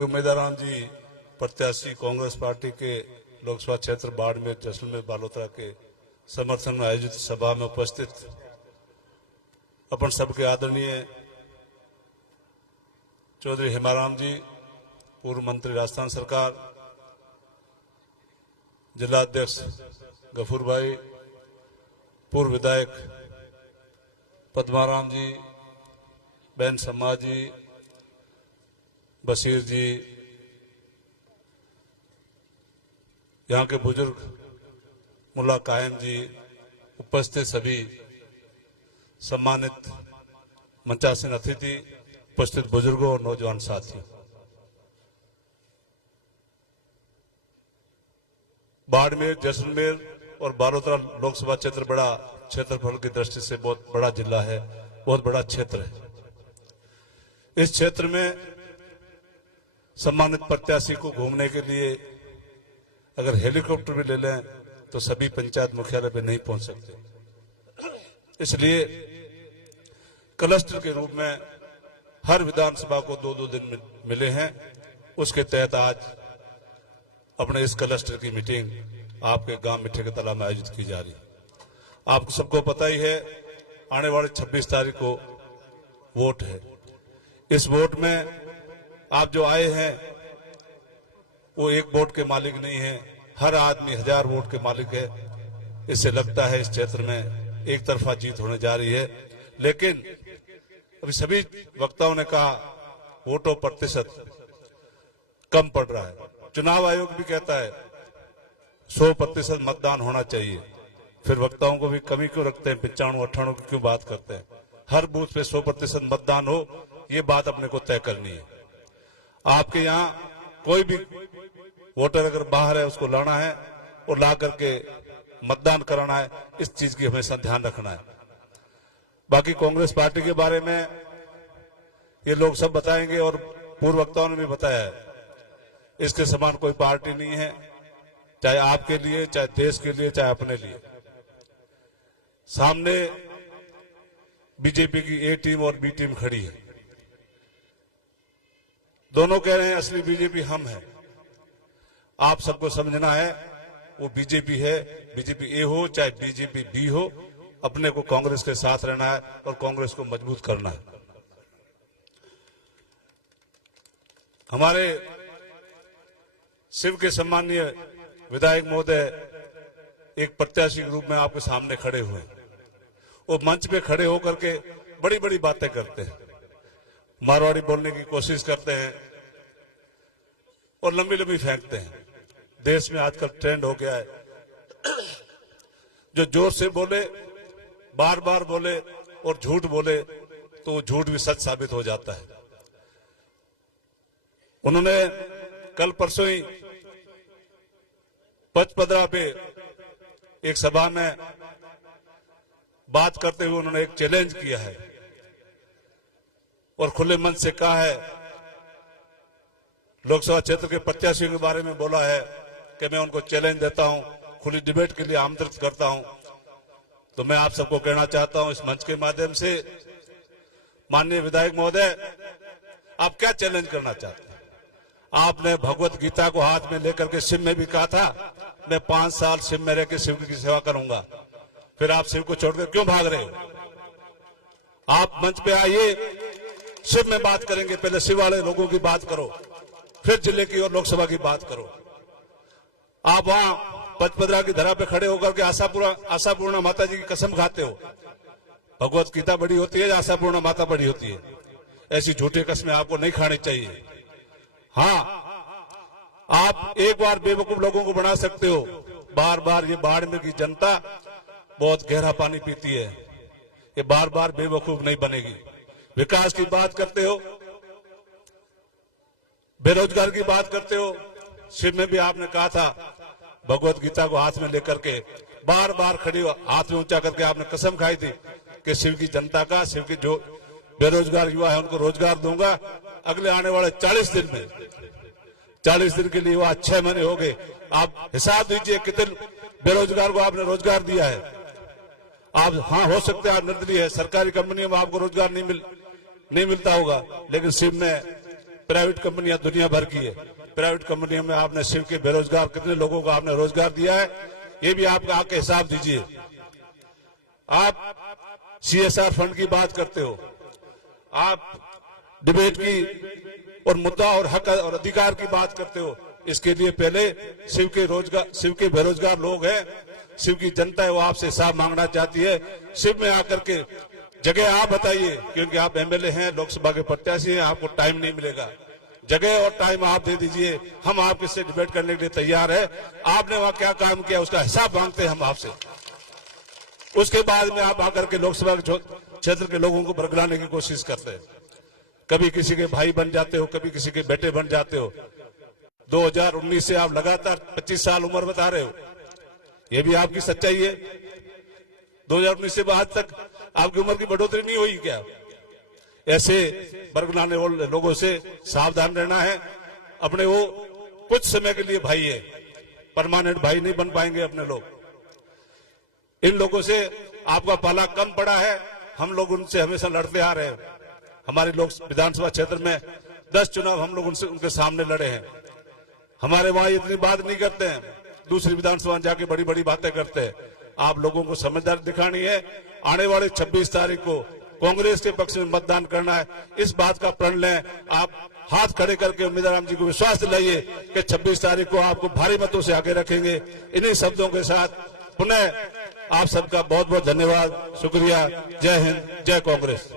उम्मीदवार जी प्रत्याशी कांग्रेस पार्टी के लोकसभा क्षेत्र बाड़मेर जैसलमेर बालोतरा के समर्थन में आयोजित सभा में उपस्थित अपन सबके आदरणीय चौधरी हेमाराम जी, पूर्व मंत्री राजस्थान सरकार, जिला अध्यक्ष गफूर भाई, पूर्व विधायक पद्माराम जी, बहन सम्मा जी, बशीर जी, यहाँ के बुजुर्ग मुल्ला कायम जी, उपस्थित सभी सम्मानित मंचासीन अतिथि, उपस्थित बुजुर्गों और नौजवान साथियों, बाड़मेर, जैसलमेर और बालोतरा लोकसभा क्षेत्र बड़ा क्षेत्रफल की दृष्टि से बहुत बड़ा जिला है, बहुत बड़ा क्षेत्र है। इस क्षेत्र में सम्मानित प्रत्याशी को घूमने के लिए अगर हेलीकॉप्टर भी ले लें तो सभी पंचायत मुख्यालय पे नहीं पहुंच सकते। इसलिए क्लस्टर के रूप में हर विधानसभा को 2-2 दिन मिले हैं। उसके तहत आज अपने इस क्लस्टर की मीटिंग आपके गांव मिठे के तालाब में आयोजित की जा रही है। आपको सबको पता ही है, आने वाले 26 तारीख को वोट है। इस वोट में आप जो आए हैं वो एक वोट के मालिक नहीं है, हर आदमी 1000 वोट के मालिक है। इससे लगता है इस क्षेत्र में एक तरफा जीत होने जा रही है। लेकिन अभी सभी वक्ताओं ने कहा वोटों प्रतिशत कम पड़ रहा है। चुनाव आयोग भी कहता है 100% मतदान होना चाहिए। फिर वक्ताओं को भी कमी क्यों रखते हैं, 95-98 की क्यों बात करते हैं? हर बूथ पे 100% मतदान हो, ये बात अपने को तय करनी है। आपके यहाँ कोई भी वोटर अगर बाहर है उसको लाना है और ला करके मतदान कराना है। इस चीज की हमेशा ध्यान रखना है। बाकी कांग्रेस पार्टी के बारे में ये लोग सब बताएंगे और पूर्व वक्ताओं ने भी बताया है, इसके समान कोई पार्टी नहीं है, चाहे आपके लिए, चाहे देश के लिए, चाहे अपने लिए। सामने बीजेपी की ए टीम और बी टीम खड़ी है। दोनों कह रहे हैं असली बीजेपी हम है। आप सबको समझना है वो बीजेपी है, बीजेपी ए हो चाहे बीजेपी बी हो, अपने को कांग्रेस के साथ रहना है और कांग्रेस को मजबूत करना है। हमारे शिव के सम्मानीय विधायक महोदय एक प्रत्याशी के रूप में आपके सामने खड़े हुए हैं। वो मंच पे खड़े होकर के बड़ी बड़ी बातें करते हैं, मारवाड़ी बोलने की कोशिश करते हैं और लंबी लंबी फेंकते हैं। देश में आजकल ट्रेंड हो गया है, जो जोर से बोले, बार बार बोले और झूठ बोले तो वो झूठ भी सच साबित हो जाता है। उन्होंने कल परसों ही पचपदरा पे एक सभा में बात करते हुए उन्होंने एक चैलेंज किया है और खुले मन से कहा है, लोकसभा क्षेत्र के प्रत्याशियों के बारे में बोला है कि मैं उनको चैलेंज देता हूं, खुली डिबेट के लिए आमंत्रित करता हूं। तो मैं आप सबको कहना चाहता हूं इस मंच के माध्यम से, माननीय विधायक महोदय, आप क्या चैलेंज करना चाहते हैं? आपने भगवत गीता को हाथ में लेकर के शिव में भी कहा था मैं 5 साल शिव में रह के शिव की सेवा करूंगा। फिर आप शिव को छोड़कर क्यों भाग रहे हो? आप मंच पे आइए, शिव में बात करेंगे। पहले शिव वाले लोगों की बात करो, फिर जिले की और लोकसभा की बात करो। आप वहां पचपदरा की धरा पे खड़े होकर के आशापूर्णा माता जी की कसम खाते हो। भगवत गीता बड़ी होती है, आशापूर्णा माता बड़ी होती है। ऐसी झूठी कस्में आपको नहीं खानी चाहिए। हाँ, आप एक बार बेवकूफ लोगों को बना सकते हो, बार बार ये बाड़मेर की जनता बहुत गहरा पानी पीती है, ये बार बार बेवकूफ नहीं बनेगी। विकास की बात करते हो, बेरोजगार की बात करते हो। शिव में भी आपने कहा था भगवत गीता को हाथ में लेकर के बार बार खड़ी हाथ में ऊंचा करके आपने कसम खाई थी कि शिव की जनता का, शिव के जो बेरोजगार युवा है उनको रोजगार दूंगा। अगले आने वाले 40 दिन में, 40 दिन के लिए वो 6 महीने हो गए। आप हिसाब दीजिए कितने बेरोजगार को आपने रोजगार दिया है। आप हाँ, हो सकता है आप निर्दलीय है, सरकारी कंपनियों में आपको रोजगार नहीं मिलता होगा, लेकिन शिव में प्राइवेट कंपनियां दुनिया भर की है। प्राइवेट कंपनियों में आपने शिव के बेरोजगार कितने लोगों को आपने रोजगार दिया है, ये भी आप आके हिसाब दीजिए। आप CSR फंड की बात करते हो, आप डिबेट की और मुद्दा और हक और अधिकार की बात करते हो। इसके लिए पहले शिव के बेरोजगार लोग हैं, शिव की जनता है, वो आपसे हिसाब मांगना चाहती है। शिव में आकर के जगह आप बताइए, क्योंकि आप MLA हैं, लोकसभा के प्रत्याशी हैं, आपको टाइम नहीं मिलेगा। जगह और टाइम आप दे दीजिए, हम आपके से डिबेट करने के लिए तैयार है। आपने वहां क्या काम किया उसका हिसाब मांगते हैं हम आपसे। उसके बाद में आप आकर के लोकसभा क्षेत्र के लोगों को भड़काने की कोशिश करते हैं। कभी किसी के भाई बन जाते हो, कभी किसी के बेटे बन जाते हो। 2019 से आप लगातार 25 साल उम्र बता रहे हो, ये भी आपकी सच्चाई है। 2019 से आज तक आपकी उम्र की बढ़ोतरी नहीं हुई क्या? ऐसे बरगलाने वाले लोगों से सावधान रहना है। अपने वो कुछ समय के लिए भाई है, परमानेंट भाई नहीं बन पाएंगे अपने लोग। इन लोगों से आपका पाला कम पड़ा है। हम लोग उनसे हमेशा लड़ते आ रहे हैं। हमारे लोग विधानसभा क्षेत्र में 10 चुनाव हम लोग उनके सामने लड़े हैं। हमारे वहां इतनी बात नहीं करते हैं, दूसरी विधानसभा जाके बड़ी बड़ी बातें करते हैं। आप लोगों को समझदारी दिखानी है। आने वाले 26 तारीख को कांग्रेस के पक्ष में मतदान करना है, इस बात का प्रण लें। आप हाथ खड़े करके उम्मीदवार राम जी को विश्वास दिलाइए कि 26 तारीख को आपको भारी मतों से आगे रखेंगे। इन्हीं शब्दों के साथ पुनः आप सबका बहुत बहुत धन्यवाद, शुक्रिया। जय हिंद, जय कांग्रेस।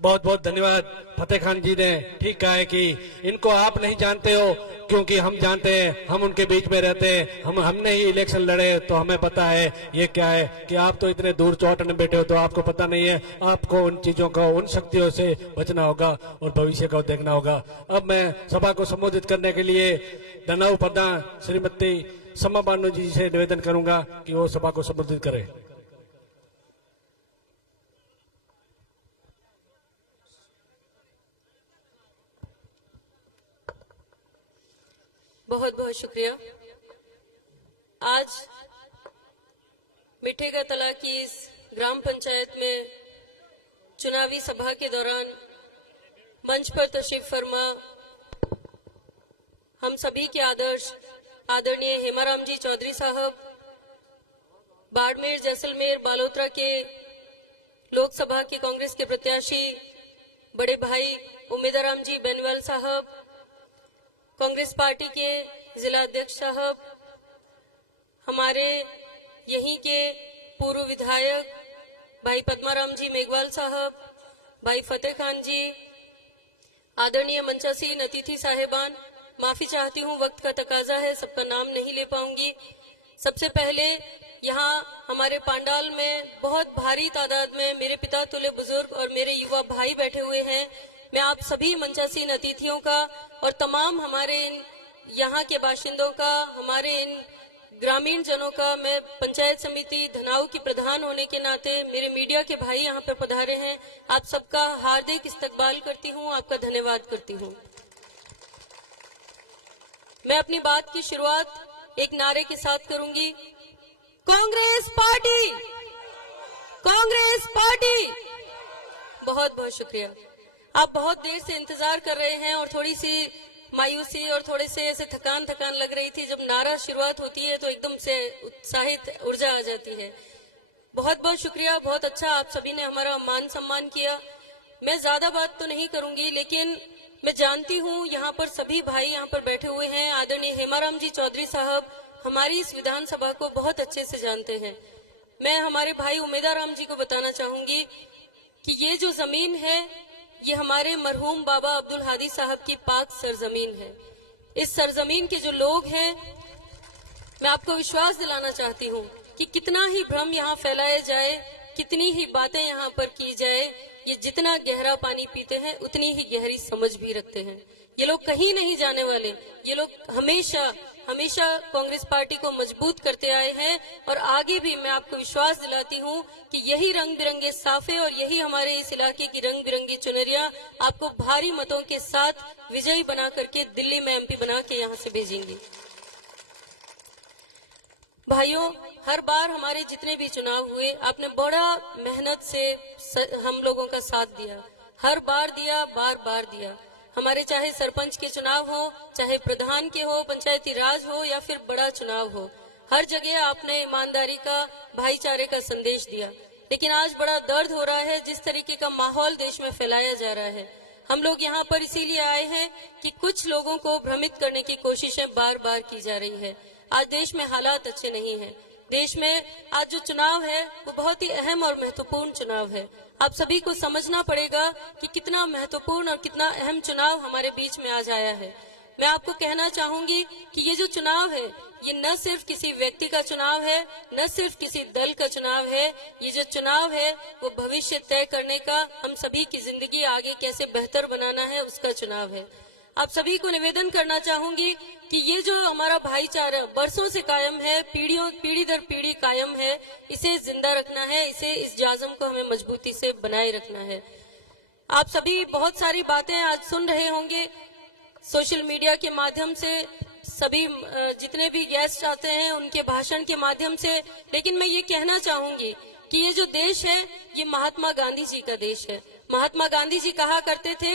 बहुत बहुत धन्यवाद। फतेह खान जी ने ठीक कहा है कि इनको आप नहीं जानते हो, क्योंकि हम जानते हैं, हम उनके बीच में रहते हैं। हमने ही इलेक्शन लड़े तो हमें पता है ये क्या है। कि आप तो इतने दूर चौट में बैठे हो तो आपको पता नहीं है। आपको उन चीजों का, उन शक्तियों से बचना होगा और भविष्य को देखना होगा। अब मैं सभा को संबोधित करने के लिए धनाऊ प्रधान श्रीमती समा बानो जी से निवेदन करूंगा कि वो सभा को संबोधित करें। बहुत बहुत शुक्रिया। आज मिठे का तला की इस ग्राम पंचायत में चुनावी सभा के दौरान मंच पर तशरीफ फरमा हम सभी के आदरणीय हेमाराम जी चौधरी साहब, बाड़मेर, जैसलमेर, बालोतरा के लोकसभा के कांग्रेस के प्रत्याशी बड़े भाई उम्मीदवार जी बेनवाल साहब, कांग्रेस पार्टी के जिला अध्यक्ष साहब, हमारे यहीं के पूर्व विधायक भाई पद्माराम जी मेघवाल साहब, भाई फतेह खान जी, आदरणीय मंचासीन अतिथि साहेबान, माफी चाहती हूँ, वक्त का तकाजा है, सबका नाम नहीं ले पाऊंगी। सबसे पहले यहाँ हमारे पांडाल में बहुत भारी तादाद में मेरे पिता तुल्य बुजुर्ग और मेरे युवा भाई बैठे हुए हैं। मैं आप सभी मंचासीन अतिथियों का और तमाम हमारे इन यहाँ के बाशिंदों का, हमारे इन ग्रामीण जनों का, मैं पंचायत समिति धनाऊ की प्रधान होने के नाते मेरे मीडिया के भाई यहाँ पे पधारे हैं, आप सबका हार्दिक इस्तकबाल करती हूँ, आपका धन्यवाद करती हूँ। मैं अपनी बात की शुरुआत एक नारे के साथ करूंगी, कांग्रेस पार्टी, कांग्रेस पार्टी। बहुत बहुत शुक्रिया। आप बहुत देर से इंतजार कर रहे हैं और थोड़ी सी मायूसी और थोड़े से ऐसे थकान लग रही थी। जब नारा शुरुआत होती है तो एकदम से उत्साहित ऊर्जा आ जाती है। बहुत बहुत शुक्रिया, बहुत अच्छा आप सभी ने हमारा मान सम्मान किया। मैं ज्यादा बात तो नहीं करूंगी, लेकिन मैं जानती हूँ यहाँ पर सभी भाई यहाँ पर बैठे हुए हैं। आदरणीय हेमाराम जी चौधरी साहब हमारी इस विधानसभा को बहुत अच्छे से जानते हैं। मैं हमारे भाई उम्मीदवार राम जी को बताना चाहूंगी कि ये जो जमीन है ये हमारे मरहूम बाबा अब्दुल हादी साहब की पाक सरजमीन है। इस सरजमीन के जो लोग हैं, मैं आपको विश्वास दिलाना चाहती हूँ कि कितना ही भ्रम यहाँ फैलाया जाए, कितनी ही बातें यहाँ पर की जाए, ये जितना गहरा पानी पीते हैं उतनी ही गहरी समझ भी रखते हैं। ये लोग कहीं नहीं जाने वाले। ये लोग हमेशा हमेशा कांग्रेस पार्टी को मजबूत करते आए हैं और आगे भी मैं आपको विश्वास दिलाती हूं कि यही रंग बिरंगे साफे और यही हमारे इस इलाके की रंग बिरंगी चुनरियां आपको भारी मतों के साथ विजयी बना करके दिल्ली में MP बना के यहां से भेजेंगी। भाइयों, हर बार हमारे जितने भी चुनाव हुए आपने बड़ा मेहनत से हम लोगों का साथ दिया। हर बार दिया, बार बार दिया। हमारे चाहे सरपंच के चुनाव हो, चाहे प्रधान के हो, पंचायती राज हो या फिर बड़ा चुनाव हो, हर जगह आपने ईमानदारी का, भाईचारे का संदेश दिया। लेकिन आज बड़ा दर्द हो रहा है जिस तरीके का माहौल देश में फैलाया जा रहा है। हम लोग यहाँ पर इसीलिए आए हैं कि कुछ लोगों को भ्रमित करने की कोशिशें बार बार की जा रही है। आज देश में हालात अच्छे नहीं हैं। देश में आज जो चुनाव है वो बहुत ही अहम और महत्वपूर्ण चुनाव है। आप सभी को समझना पड़ेगा कि कितना महत्वपूर्ण और कितना अहम चुनाव हमारे बीच में आज आया है। मैं आपको कहना चाहूंगी कि ये जो चुनाव है ये न सिर्फ किसी व्यक्ति का चुनाव है, न सिर्फ किसी दल का चुनाव है। ये जो चुनाव है वो भविष्य तय करने का, हम सभी की जिंदगी आगे कैसे बेहतर बनाना है उसका चुनाव है। आप सभी को निवेदन करना चाहूंगी कि ये जो हमारा भाईचारा बरसों से कायम है, पीढ़ी दर पीढ़ी कायम है, इसे जिंदा रखना है, इस जाज़म को हमें मजबूती से बनाए रखना है। आप सभी बहुत सारी बातें आज सुन रहे होंगे सोशल मीडिया के माध्यम से, सभी जितने भी गेस्ट आते हैं उनके भाषण के माध्यम से। लेकिन मैं ये कहना चाहूंगी कि ये जो देश है ये महात्मा गांधी जी का देश है। महात्मा गांधी जी कहा करते थे,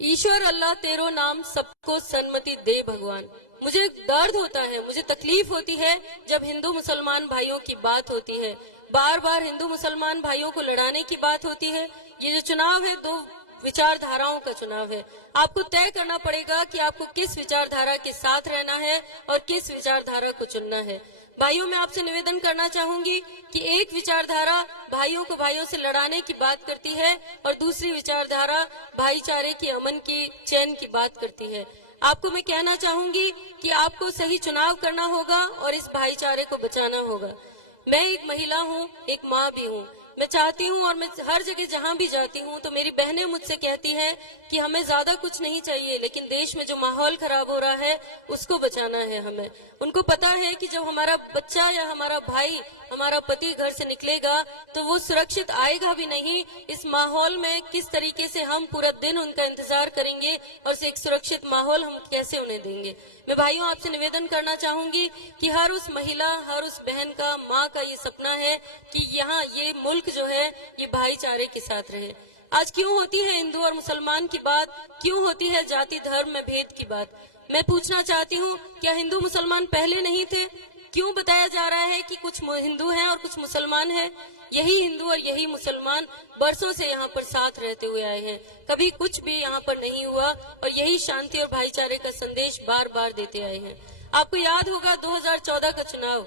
ईश्वर अल्लाह तेरो नाम सबको सन्मति दे भगवान। मुझे दर्द होता है, मुझे तकलीफ होती है जब हिंदू मुसलमान भाइयों की बात होती है, बार बार हिंदू मुसलमान भाइयों को लड़ाने की बात होती है। ये जो चुनाव है दो विचारधाराओं का चुनाव है। आपको तय करना पड़ेगा कि आपको किस विचारधारा के साथ रहना है और किस विचारधारा को चुनना है। भाइयों, मैं आपसे निवेदन करना चाहूंगी कि एक विचारधारा भाइयों को भाइयों से लड़ाने की बात करती है और दूसरी विचारधारा भाईचारे की, अमन की, चैन की बात करती है। आपको मैं कहना चाहूंगी कि आपको सही चुनाव करना होगा और इस भाईचारे को बचाना होगा। मैं एक महिला हूँ, एक माँ भी हूँ। मैं चाहती हूँ और मैं हर जगह जहाँ भी जाती हूँ तो मेरी बहनें मुझसे कहती हैं कि हमें ज्यादा कुछ नहीं चाहिए, लेकिन देश में जो माहौल खराब हो रहा है उसको बचाना है हमें। उनको पता है कि जब हमारा बच्चा या हमारा भाई, हमारा पति घर से निकलेगा तो वो सुरक्षित आएगा भी नहीं। इस माहौल में किस तरीके से हम पूरा दिन उनका इंतजार करेंगे और एक सुरक्षित माहौल हम कैसे उन्हें देंगे। मैं भाइयों आपसे निवेदन करना चाहूंगी कि हर उस महिला, हर उस बहन का, माँ का ये सपना है कि यहाँ ये मुल्क जो है ये भाईचारे के साथ रहे। आज क्यों होती है हिंदू और मुसलमान की बात, क्यों होती है जाति धर्म में भेद की बात? मैं पूछना चाहती हूँ, क्या हिंदू मुसलमान पहले नहीं थे? क्यों बताया जा रहा है कि कुछ हिंदू हैं और कुछ मुसलमान हैं? यही हिंदू और यही मुसलमान बरसों से यहाँ पर साथ रहते हुए आए हैं, कभी कुछ भी यहाँ पर नहीं हुआ और यही शांति और भाईचारे का संदेश बार बार देते आए हैं। आपको याद होगा 2014 का चुनाव,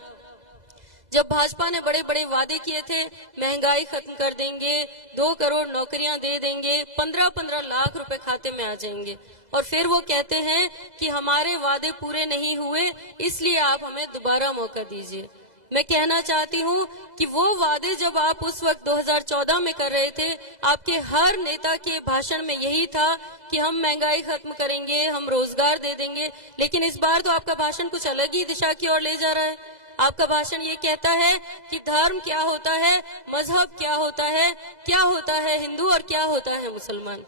जब भाजपा ने बड़े बड़े वादे किए थे, महंगाई खत्म कर देंगे, 2 करोड़ नौकरियां दे देंगे, 15-15 लाख रुपए खाते में आ जाएंगे, और फिर वो कहते हैं कि हमारे वादे पूरे नहीं हुए इसलिए आप हमें दोबारा मौका दीजिए। मैं कहना चाहती हूँ कि वो वादे जब आप उस वक्त 2014 में कर रहे थे, आपके हर नेता के भाषण में यही था कि हम महंगाई खत्म करेंगे, हम रोजगार दे देंगे। लेकिन इस बार तो आपका भाषण कुछ अलग ही दिशा की ओर ले जा रहा है। आपका भाषण ये कहता है कि धर्म क्या होता है, मजहब क्या होता है हिंदू और क्या होता है मुसलमान।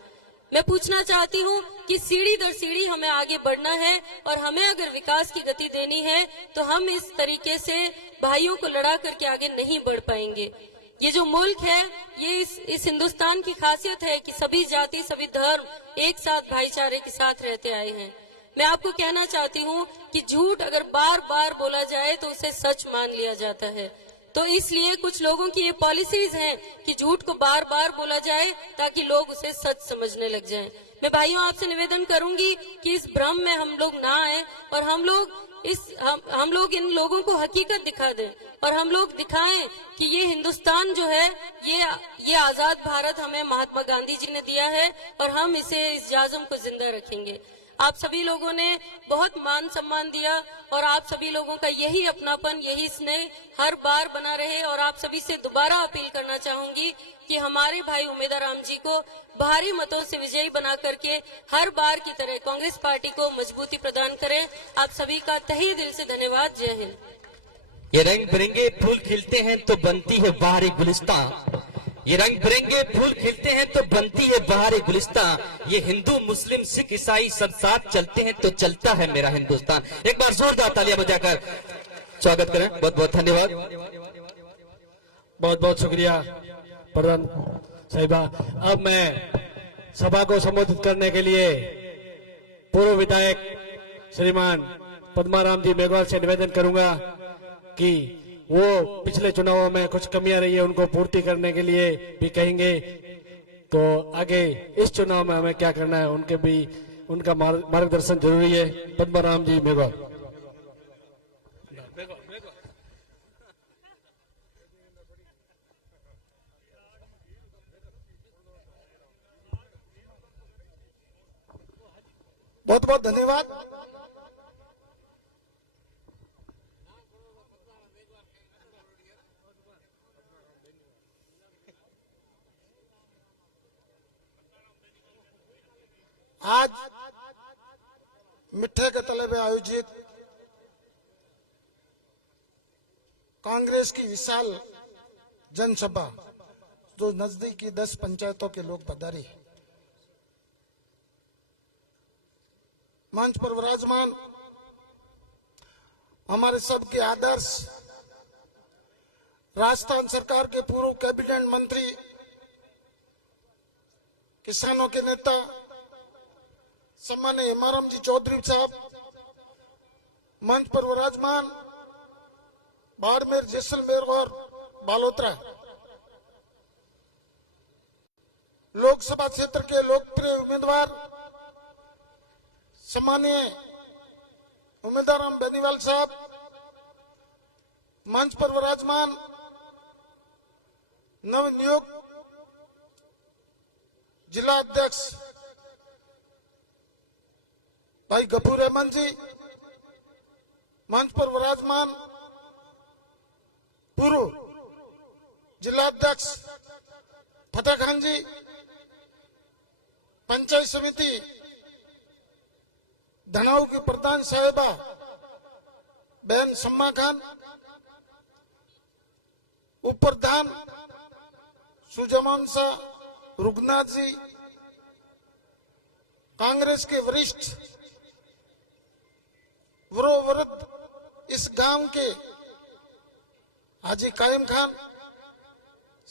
मैं पूछना चाहती हूँ कि सीढ़ी दर सीढ़ी हमें आगे बढ़ना है और हमें अगर विकास की गति देनी है तो हम इस तरीके से भाइयों को लड़ा करके आगे नहीं बढ़ पाएंगे। ये जो मुल्क है, ये इस हिंदुस्तान की खासियत है कि सभी जाति, सभी धर्म एक साथ भाईचारे के साथ रहते आए हैं। मैं आपको कहना चाहती हूँ कि झूठ अगर बार बार बोला जाए तो उसे सच मान लिया जाता है। तो इसलिए कुछ लोगों की ये पॉलिसीज हैं कि झूठ को बार बार बोला जाए ताकि लोग उसे सच समझने लग जाएं। मैं भाइयों आपसे निवेदन करूंगी कि इस भ्रम में हम लोग ना आए और हम लोग इन लोगों को हकीकत दिखा दें और हम लोग दिखाएं कि ये हिंदुस्तान जो है ये आजाद भारत हमें महात्मा गांधी जी ने दिया है और हम इस जाज़म को जिंदा रखेंगे। आप सभी लोगों ने बहुत मान सम्मान दिया और आप सभी लोगों का यही अपनापन, यही स्नेह हर बार बना रहे। और आप सभी से दोबारा अपील करना चाहूंगी कि हमारे भाई उमेदवार राम जी को भारी मतों से विजयी बना करके हर बार की तरह कांग्रेस पार्टी को मजबूती प्रदान करें। आप सभी का तहे दिल से धन्यवाद। जय हिंद। ये रंग बिरंगे फूल खिलते हैं तो बनती है बाहरी गुलिस्तान, ये रंग बिरंगे फूल खिलते हैं तो बनती है बाहरी गुलिस्तान, ये हिंदू मुस्लिम सिख ईसाई सब साथ चलते हैं तो चलता है मेरा हिंदुस्तान। एक बार जोरदार तालियां बजाकर स्वागत करें। बहुत बहुत धन्यवाद। बहुत बहुत शुक्रिया प्रधान साहिबा। अब मैं सभा को संबोधित करने के लिए पूर्व विधायक श्रीमान पद्माराम जी मेघवाल से निवेदन करूंगा कि वो पिछले चुनावों में कुछ कमियां रही है उनको पूर्ति करने के लिए भी कहेंगे। तो आगे इस चुनाव में हमें क्या करना है उनके भी उनका मार्गदर्शन जरूरी है। पद्माराम जी मेघवाल। बहुत बहुत धन्यवाद। आज मिठे के तले में आयोजित कांग्रेस की विशाल जनसभा जो नजदीकी 10 पंचायतों के लोग पधारे, मंच पर विराजमान हमारे सबके आदर्श राजस्थान सरकार के पूर्व कैबिनेट मंत्री, किसानों के नेता सम्माननीय हेमाराम जी चौधरी साहब, मंच पर विराजमान बाड़मेर, जैसलमेर और बालोतरा लोकसभा क्षेत्र के लोकप्रिय उम्मीदवार सम्माननीय उम्मीदवार राम बेनीवाल साहब, मंच पर विराजमान नवनियुक्त जिला अध्यक्ष भाई गफूर रहमान जी, मंच पर विराजमान पूर्व जिला अध्यक्ष फतेह खान जी, पंचायत समिति धनाऊ की प्रधान साहिबा बहन सम्मा खान, उप प्रधान सुजमान शाह रुगनाथ जी, कांग्रेस के वरिष्ठ वृद्ध इस गांव के हाजी कायम खान,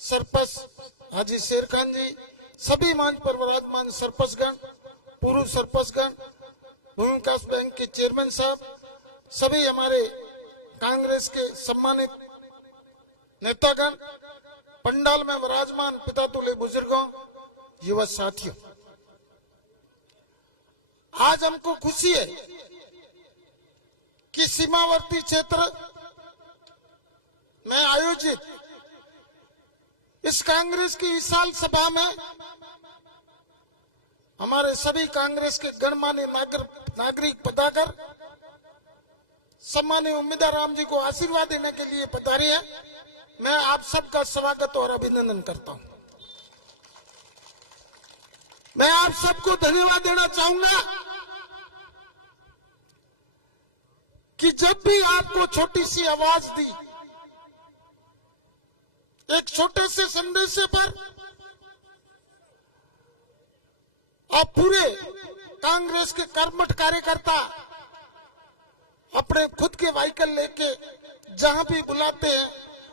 सरपंच हाजी शेर खान जी, सभी मंच पर विराजमान सरपंचगण, पूर्व सरपंचगण, भूमि विकास बैंक के चेयरमैन साहब, सभी हमारे कांग्रेस के सम्मानित नेतागण, पंडाल में विराजमान पितातुल्य बुजुर्गों, युवा साथियों, आज हमको खुशी है कि सीमावर्ती क्षेत्र में आयोजित इस कांग्रेस की विशाल सभा में हमारे सभी कांग्रेस के गणमान्य नागरिक पधारकर सम्मानीय उम्मीदवार राम जी को आशीर्वाद देने के लिए पधारे हैं। मैं आप सबका स्वागत और अभिनंदन करता हूं। मैं आप सबको धन्यवाद देना चाहूंगा कि जब भी आपको छोटी सी आवाज दी, एक छोटे से संदेश पर आप पूरे कांग्रेस के कर्मठ कार्यकर्ता अपने खुद के व्हीकल लेके जहां भी बुलाते हैं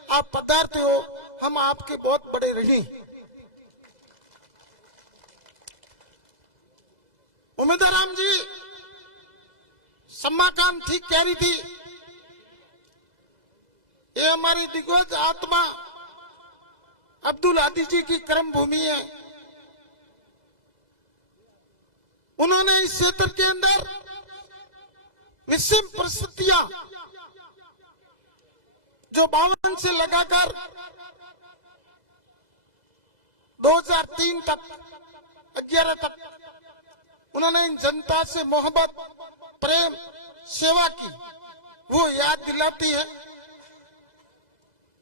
आप पधारते हो, हम आपके बहुत बड़े ऋणी। उम्मीदवार राम जी सम्मा खान ठीक कह रही थी, ये हमारी दिग्गज आत्मा अब्दुल आदि जी की कर्म भूमि है। उन्होंने इस क्षेत्र के अंदर विषम परिस्थितियां जो 52 से लगाकर 2003 तक 11 तक उन्होंने इन जनता से मोहब्बत, प्रेम, सेवा की, वो याद दिलाती है।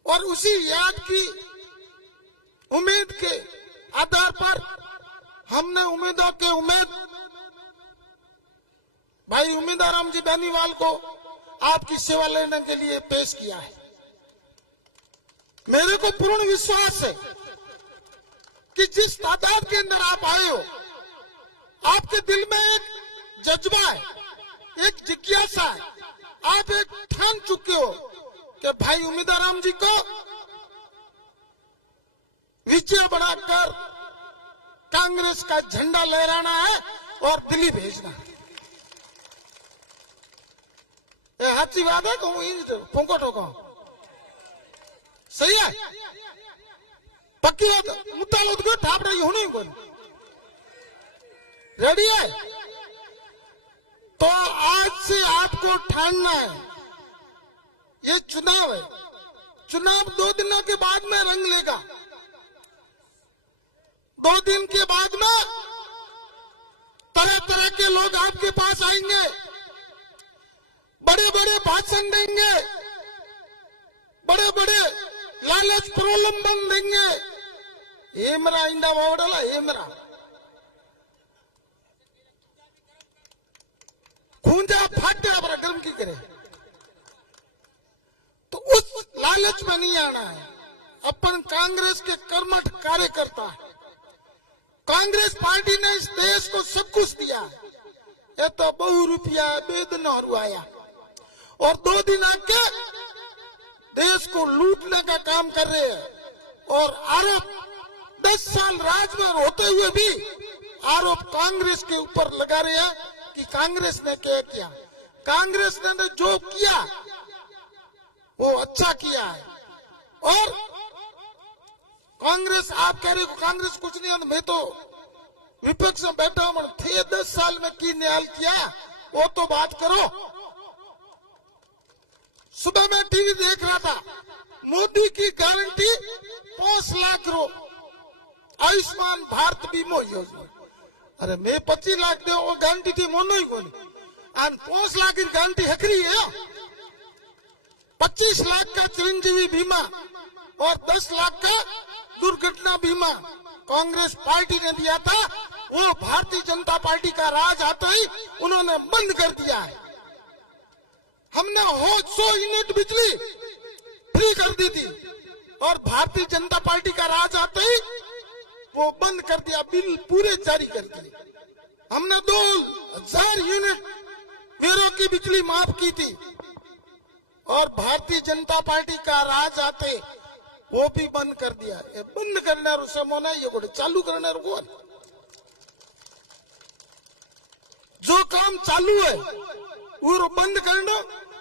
और उसी याद की उम्मीद के आधार पर हमने उम्मीदों के उम्मीद भाई उम्मीदवार राम जी बेनीवाल को आपकी सेवा लेने के लिए पेश किया है। मेरे को पूर्ण विश्वास है कि जिस तादाद के अंदर आप आए हो, आपके दिल में एक जज्बा है, एक जिज्ञासा है, आप एक ठान चुके हो कि भाई उम्मीदवार राम जी को विजय बनाकर कांग्रेस का झंडा लहराना है और दिल्ली भेजना है। ये अच्छी बात है कहूँ पोंको ठोको सही है पक्की बात मुद्दा लो तो ठाप रही होनी को रेडी है। तो आज से आपको ठानना है ये चुनाव है। चुनाव 2 दिनों के बाद में रंग लेगा। 2 दिन के बाद में तरह तरह के लोग आपके पास आएंगे, बड़े बड़े भाषण देंगे, बड़े बड़े लालच प्रलोभन देंगे। हेमरा इंदा बावड़ला हेमरा खूंजा फाटे अपना गर्म की करे। तो उस लालच में नहीं आना है। अपन कांग्रेस के कर्मठ कार्यकर्ता है। कांग्रेस पार्टी ने इस देश को सब कुछ दिया। ये तो बहु रुपया बेदन और आया और 2 दिन आके देश को लूटने का काम कर रहे हैं। और आरोप 10 साल राज में होते हुए भी आरोप कांग्रेस के ऊपर लगा रहे हैं कि कांग्रेस ने क्या किया। कांग्रेस ने जो किया वो अच्छा किया है। और कांग्रेस आप कह रहे हो कांग्रेस कुछ नहीं है। मैं तो विपक्ष में बैठा हूं थे 10 साल में की न्याय किया वो तो बात करो। सुबह मैं टीवी देख रहा था मोदी की गारंटी 5 लाख रो आयुष्मान भारत बीमा योजना। अरे मैं 25 लाख दे वो गारंटी थी मोनो ही कोनी और 5 लाख की गारंटी हकरी है। 25 लाख का चिरंजीवी बीमा और 10 लाख का दुर्घटना बीमा कांग्रेस पार्टी ने दिया था। वो भारतीय जनता पार्टी का राज आता ही उन्होंने बंद कर दिया है। हमने 100 यूनिट बिजली फ्री कर दी थी और भारतीय जनता पार्टी का राज आते ही वो बंद कर दिया, बिल पूरे जारी कर दिए। हमने 2000 यूनिट वेरों की बिजली माफ की थी और भारतीय जनता पार्टी का राज आते वो भी बंद कर दिया। ये बंद करने समोना ये गोटे चालू करने को जो काम चालू है वो बंद करना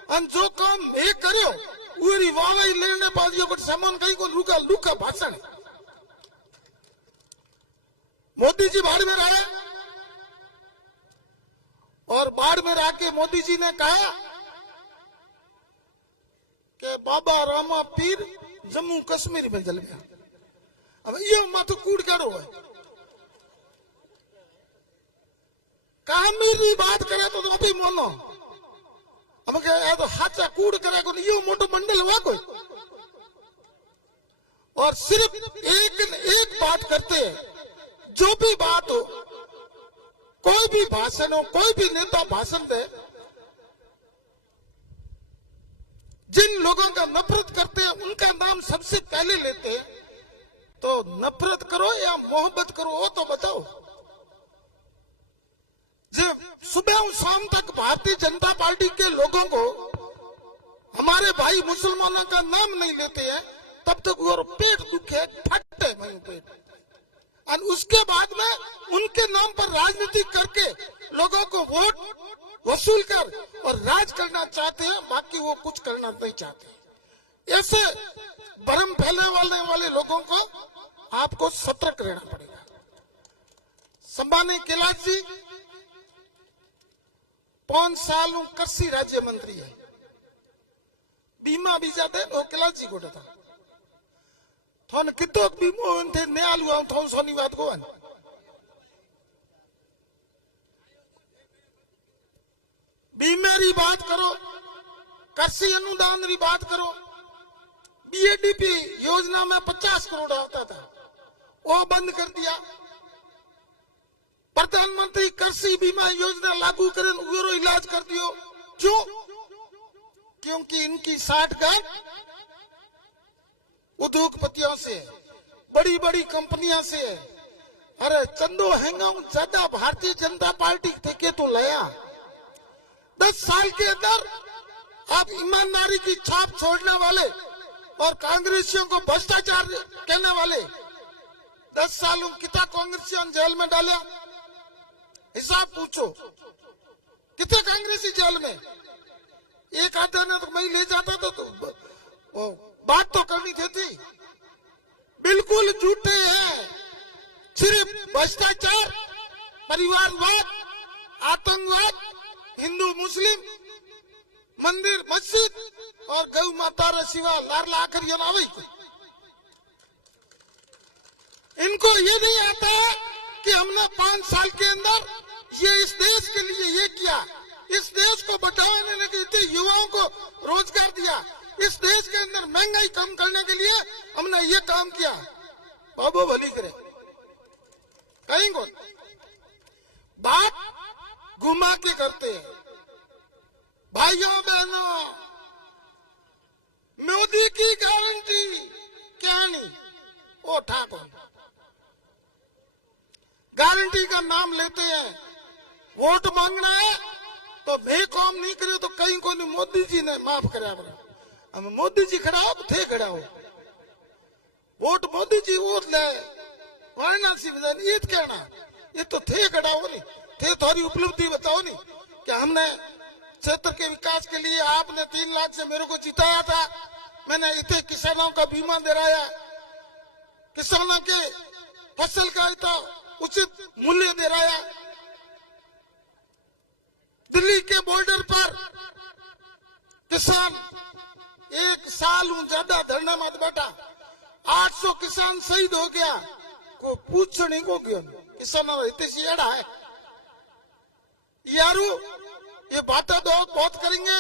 और जो काम मैं करो वो वावाई लेने बाद ये गोटे सामान कहीं को लुका लुका भाषण। मोदी जी बाड़मेर आया और बाड़मेर आके मोदी जी ने कहा कि बाबा रामा पीर जम्मू कश्मीर में जल गया। अब ये मत कूड़ करो है कश्मीर की बात करे तो अभी मोनो हम कहे तो हाथ कूड़ करे को ये मोटो मंडल हुआ कोई। और सिर्फ एक बात करते हैं जो भी बात हो कोई भी भाषण हो कोई भी नेता भाषण दे जिन लोगों का नफरत करते हैं उनका नाम सबसे पहले लेते हैं। तो नफरत करो या मोहब्बत करो वो तो बताओ। जब सुबह और शाम तक भारतीय जनता पार्टी के लोगों को हमारे भाई मुसलमानों का नाम नहीं लेते हैं तब तक वो पेट दुखे फटते वहीं पेट। और उसके बाद में उनके नाम पर राजनीति करके लोगों को वोट वसूल कर और राज करना चाहते हैं, बाकी वो कुछ करना नहीं चाहते। ऐसे भ्रम फैलाने वाले लोगों को आपको सतर्क रहना पड़ेगा। सम्मानित कैलाश जी 5 साल कृषि राज्य मंत्री है। बीमा बीजा थे वो कैलाश जी को था थोन कितो बीमो थे न्याल हुआ थोन सोनी बात को बीमे री बात करो, कृषि अनुदान री बात करो। बीएडीपी योजना में 50 करोड़ आता था वो बंद कर दिया। प्रधानमंत्री कृषि बीमा योजना लागू करें वो इलाज कर दियो। क्यों? क्योंकि इनकी साठगांठ उद्योगपतियों से बड़ी बड़ी कंपनियों से। अरे चंदो हैंगा ज्यादा भारतीय जनता पार्टी थे तो लया 10 साल के अंदर आप ईमानदारी की छाप छोड़ने वाले और कांग्रेसियों को भ्रष्टाचार कहने वाले 10 सालों कितना कांग्रेसियों जेल में डालिया, हिसाब पूछो कितने कांग्रेसी जेल में। एक आधा ने तो मैं ले जाता तो वो बात तो करनी थी। बिल्कुल झूठे हैं, सिर्फ भ्रष्टाचार, परिवारवाद, आतंकवाद, हिंदू मुस्लिम, मंदिर मस्जिद और गौ माता रे सिवा लार लाकर ये ना वही। इनको ये नहीं आता है कि हमने 5 साल के अंदर ये इस देश के लिए ये किया, इस देश को बढ़ावा देने के लिए युवाओं को रोजगार दिया, इस देश के अंदर महंगाई कम करने के लिए हमने ये काम किया। बाबू भली करे कहीं को बात घुमा के करते हैं। भाइयों बहनों, मोदी की गारंटी क्या नहीं, वो ठाकुर गारंटी का नाम लेते हैं। वोट मांगना है तो मैं काम नहीं करे तो कहीं को नहीं, मोदी जी ने माफ करा। हम मोदी जी खड़ा हो थे खड़ा हो, वोट मोदी जी वोट ले वाराणसी में ये कहना, ये तो थे खड़ा हो नहीं थे। थोड़ी उपलब्धि बताओ नहीं कि हमने क्षेत्र के विकास के लिए आपने 3 लाख से मेरे को जिताया था, मैंने इतने किसानों का बीमा दिलाया, किसानों के फसल का इतना उचित मूल्य दिलाया, दिल्ली के बॉर्डर पर किसान 1 साल ज्यादा धरना मत बैठा, 800 किसान शहीद हो गया, को पूछ नहीं को गया किसानों इतनी एड़ा है यारू। ये बातें तो बहुत करेंगे,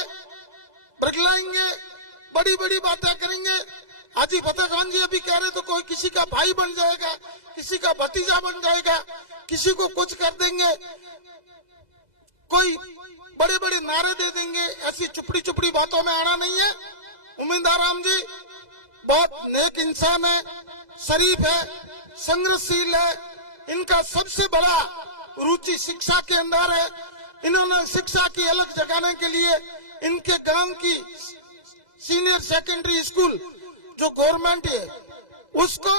बरगलाएंगे, बड़ी बड़ी बातें करेंगे। हाजी फतेह खान जी अभी कह रहे तो कोई किसी का भाई बन जाएगा, किसी का भतीजा बन जाएगा, किसी को कुछ कर देंगे, कोई बड़े बड़े नारे दे देंगे। ऐसी चुपड़ी चुपड़ी बातों में आना नहीं है। उम्मीदवार राम जी बहुत नेक इंसान है, शरीफ है, संघर्षशील है। इनका सबसे बड़ा रुचि शिक्षा के अंदर है। इन्होंने शिक्षा की अलग जगाने के लिए इनके गांव की सीनियर सेकेंडरी स्कूल जो गवर्नमेंट है उसको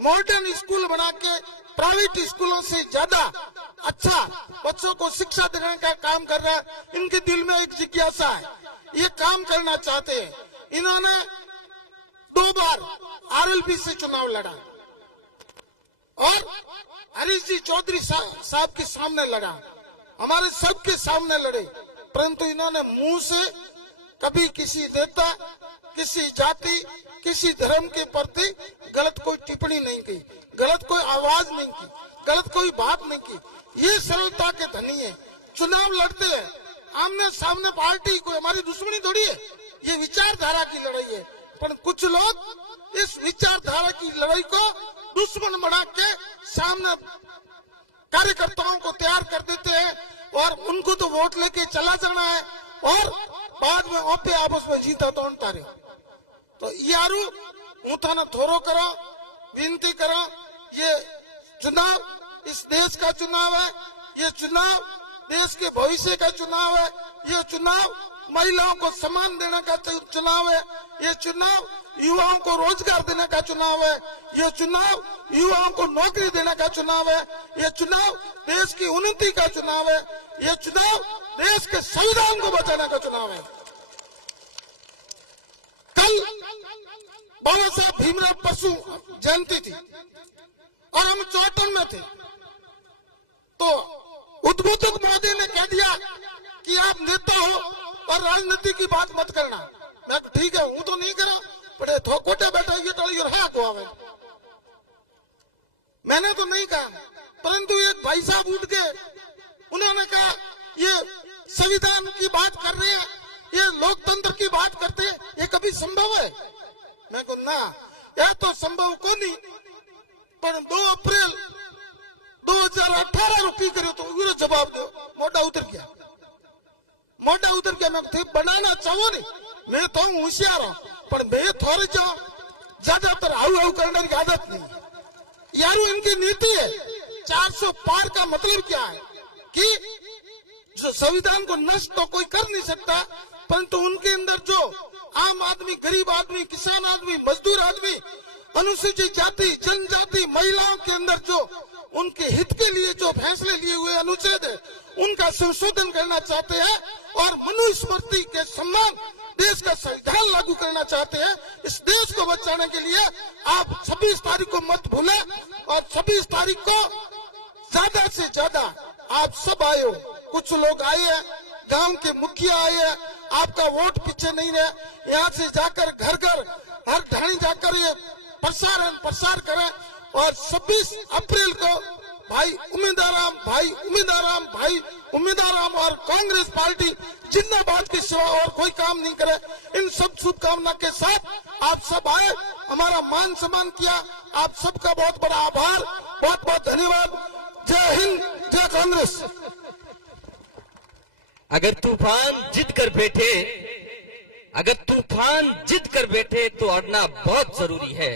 मॉडर्न स्कूल बना के प्राइवेट स्कूलों से ज्यादा अच्छा बच्चों को शिक्षा देने का काम कर रहा है। इनके दिल में एक जिज्ञासा है, ये काम करना चाहते हैं। इन्होंने 2 बार आरएलपी से चुनाव लड़ा और हरीश जी चौधरी साहब के सामने लड़ा, हमारे सबके सामने लड़े, परंतु इन्होंने मुंह से कभी किसी नेता, किसी जाति, किसी धर्म के प्रति गलत कोई टिप्पणी नहीं की, गलत कोई आवाज नहीं की, गलत कोई बात नहीं की। ये सरलता के धनी है। चुनाव लड़ते हैं आमने सामने, पार्टी कोई हमारी दुश्मनी थोड़ी है, ये विचारधारा की लड़ाई है। पर कुछ लोग इस विचारधारा की लड़ाई को दुश्मन बना के सामने कार्यकर्ताओं को तैयार कर देते हैं और उनको तो वोट लेके चला जाना है और बाद में ओपे आपस में जीता तो तारे। तो यारू हूं थाने थोरो करो, विनती करो, ये चुनाव इस देश का चुनाव है, ये चुनाव देश के भविष्य का चुनाव है, ये चुनाव महिलाओं को सम्मान देने का चुनाव है, ये चुनाव युवाओं को रोजगार देने का चुनाव है, ये चुनाव युवाओं को नौकरी देने का चुनाव है, ये चुनाव देश की उन्नति का चुनाव है, ये चुनाव देश के संविधान को बचाने का चुनाव है। कल बाबा साहब भीमराव परसू जयंती थी और हम चौटन में थे, तो उद्बोधक महोदय ने कह दिया कि आप नेता हो और राजनीति की बात मत करना। मैं ठीक है, हूं तो नहीं करा, बड़े थोकोटे बैठा ये टड़ी और हाँ को मैंने तो नहीं कहा, परंतु एक भाई साहब उठ के उन्होंने कहा ये संविधान की बात कर रहे हैं, ये लोकतंत्र की बात करते हैं, ये कभी संभव है? मैं को ना, यह तो संभव को नहीं। पर 2 अप्रैल 2018 रुपी करे तो वो जवाब दो, मोटा उतर गया। मैं थे बनाना चाहो नहीं, मैं तो होशियार हूं, पर मैं थोड़े जो ज्यादातर हाउ करने की आदत नहीं। यारो इनकी नीति है 400 पार का मतलब क्या है कि जो संविधान को नष्ट तो कोई कर नहीं सकता, परंतु उनके अंदर जो आम आदमी, गरीब आदमी, किसान आदमी, मजदूर आदमी अनुसूचित जाति, जनजाति, महिलाओं के अंदर जो उनके हित के लिए जो फैसले लिए हुए अनुच्छेद है उनका संशोधन करना चाहते हैं और मनुस्मृति के सम्मान देश का संविधान लागू करना चाहते हैं। इस देश को बचाने के लिए आप 26 तारीख को मत भूलें और 26 तारीख को ज्यादा से ज्यादा आप सब आए हो। कुछ लोग आए हैं, गांव के मुखिया आए हैं, आपका वोट पीछे नहीं रहे। यहाँ से जाकर घर घर हर ढाणी जाकर ये प्रसार करें और 26 अप्रैल को भाई उम्मीदवाराम और कांग्रेस पार्टी जिंदाबाद के सिवा और कोई काम नहीं करे। इन सब शुभकामना के साथ आप सब आए, हमारा मान सम्मान किया। आप सबका बहुत बड़ा आभार, बहुत बहुत धन्यवाद। जय हिंद, जय कांग्रेस। अगर तूफान जिद कर बैठे तो अड़ना बहुत जरूरी है।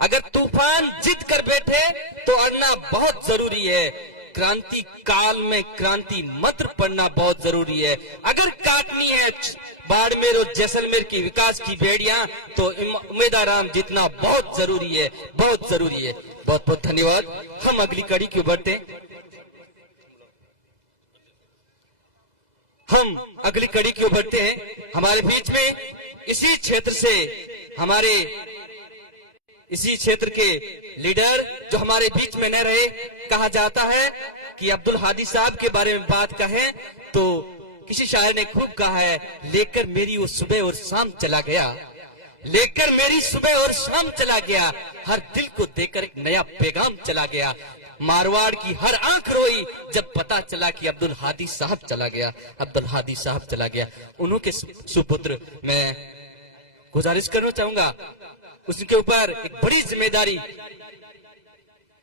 अगर तूफान जिद कर बैठे तो अड़ना बहुत जरूरी है। क्रांति काल में क्रांति मंत्र पढ़ना बहुत जरूरी है। अगर काटनी है बाड़मेर और जैसलमेर की विकास की बेड़ियां तो उम्मीदवाराम जीतना बहुत जरूरी है, बहुत जरूरी है। बहुत बहुत धन्यवाद। हम अगली कड़ी की ओर बढ़ते हैं। हमारे बीच में इसी क्षेत्र के लीडर जो हमारे बीच में न रहे, कहा जाता है कि अब्दुल हादी साहब के बारे में बात कहें तो किसी शायर ने खूब कहा है, लेकर मेरी वो सुबह और शाम चला गया, हर दिल को देकर एक नया पैगाम चला गया। मारवाड़ की हर आंख रोई जब पता चला कि अब्दुल हादी साहब चला गया। उन्हों के सुपुत्र मैं गुजारिश करना चाहूंगा, उसके ऊपर एक बड़ी जिम्मेदारी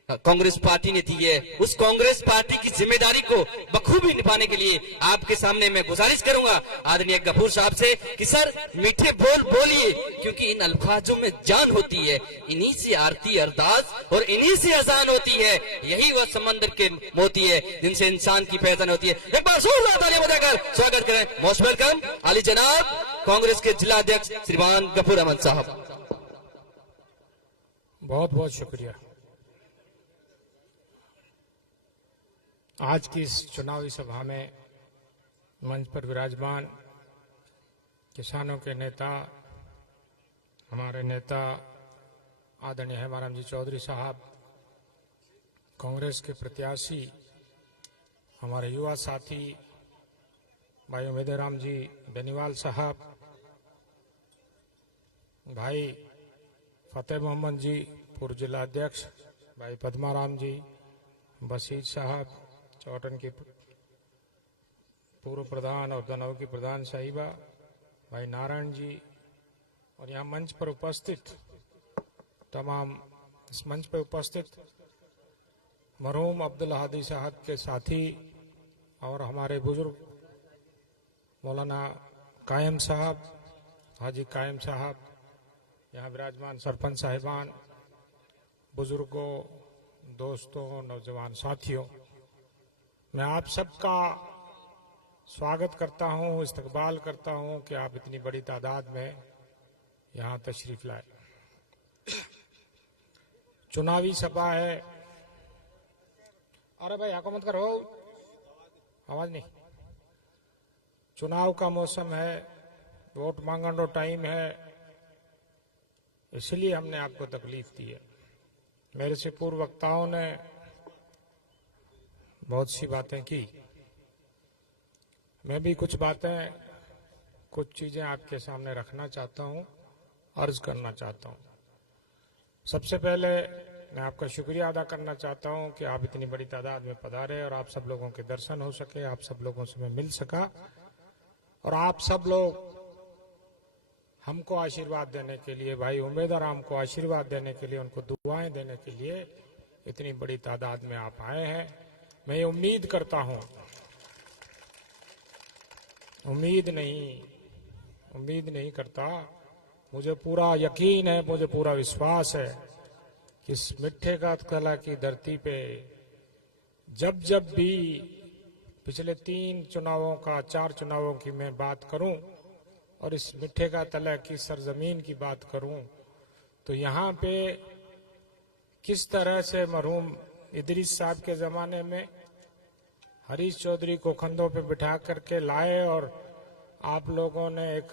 कांग्रेस पार्टी ने दी है। उस कांग्रेस पार्टी की जिम्मेदारी को बखूबी निभाने के लिए आपके सामने मैं गुजारिश करूंगा आदरणीय गफूर साहब से कि सर मीठे बोल बोलिए, क्योंकि इन अल्फाजों में जान होती है। इन्हीं से आरती अरदास और इन्हीं से अजान होती है। यही वह समंदर के मोती है जिनसे इंसान की पहचान होती है। एक बार जोरदार तालियां बजाकर स्वागत करें। मोस्ट वेलकम आली जनाब कांग्रेस के जिला अध्यक्ष श्रीमान गफूर अहमद साहब। बहुत बहुत शुक्रिया। आज की इस चुनावी सभा में मंच पर विराजमान किसानों के नेता, हमारे नेता आदरणीय हेमाराम जी चौधरी साहब, कांग्रेस के प्रत्याशी हमारे युवा साथी भाई उम्मीदवाराम जी बेनीवाल साहब, भाई फतेह मोहम्मद जी पूर्व जिला अध्यक्ष, भाई पद्माराम जी, बशीर साहब चौटन की पूर्व प्रधान और दनव की प्रधान साहिबा, भाई नारायण जी, और यहाँ मंच पर उपस्थित तमाम इस मंच पर उपस्थित मरहूम अब्दुल हादी साहब के साथी और हमारे बुजुर्ग मौलाना कायम साहब, हाजी कायम साहब, यहाँ विराजमान सरपंच साहिबान, बुजुर्गों, दोस्तों, नौजवान साथियों, मैं आप सबका स्वागत करता हूं, इस्तकबाल करता हूं कि आप इतनी बड़ी तादाद में यहां तशरीफ लाए। चुनावी सभा है। अरे भाई आको मत करो, आवाज नहीं। चुनाव का मौसम है, वोट मांगने टाइम है, इसलिए हमने आपको तकलीफ दी है। मेरे से पूर्व वक्ताओं ने बहुत सी बातें की, मैं भी कुछ चीजें आपके सामने रखना चाहता हूं, अर्ज करना चाहता हूं। सबसे पहले मैं आपका शुक्रिया अदा करना चाहता हूं कि आप इतनी बड़ी तादाद में पधारे और आप सब लोगों के दर्शन हो सके, आप सब लोगों से मैं मिल सका और आप सब लोग हमको आशीर्वाद देने के लिए, भाई उम्मीदवाराम को आशीर्वाद देने के लिए, उनको दुआएं देने के लिए इतनी बड़ी तादाद में आप आए हैं। मैं ये उम्मीद करता हूं, उम्मीद नहीं करता, मुझे पूरा यकीन है, मुझे पूरा विश्वास है कि इस मिठे का कला की धरती पे जब भी पिछले 4 चुनावों की मैं बात करूं और इस मिठे का तला की सरजमीन की बात करूं तो यहाँ पे किस तरह से मरहूम इदरीस साहब के जमाने में हरीश चौधरी को कंधों पे बिठा करके लाए और आप लोगों ने एक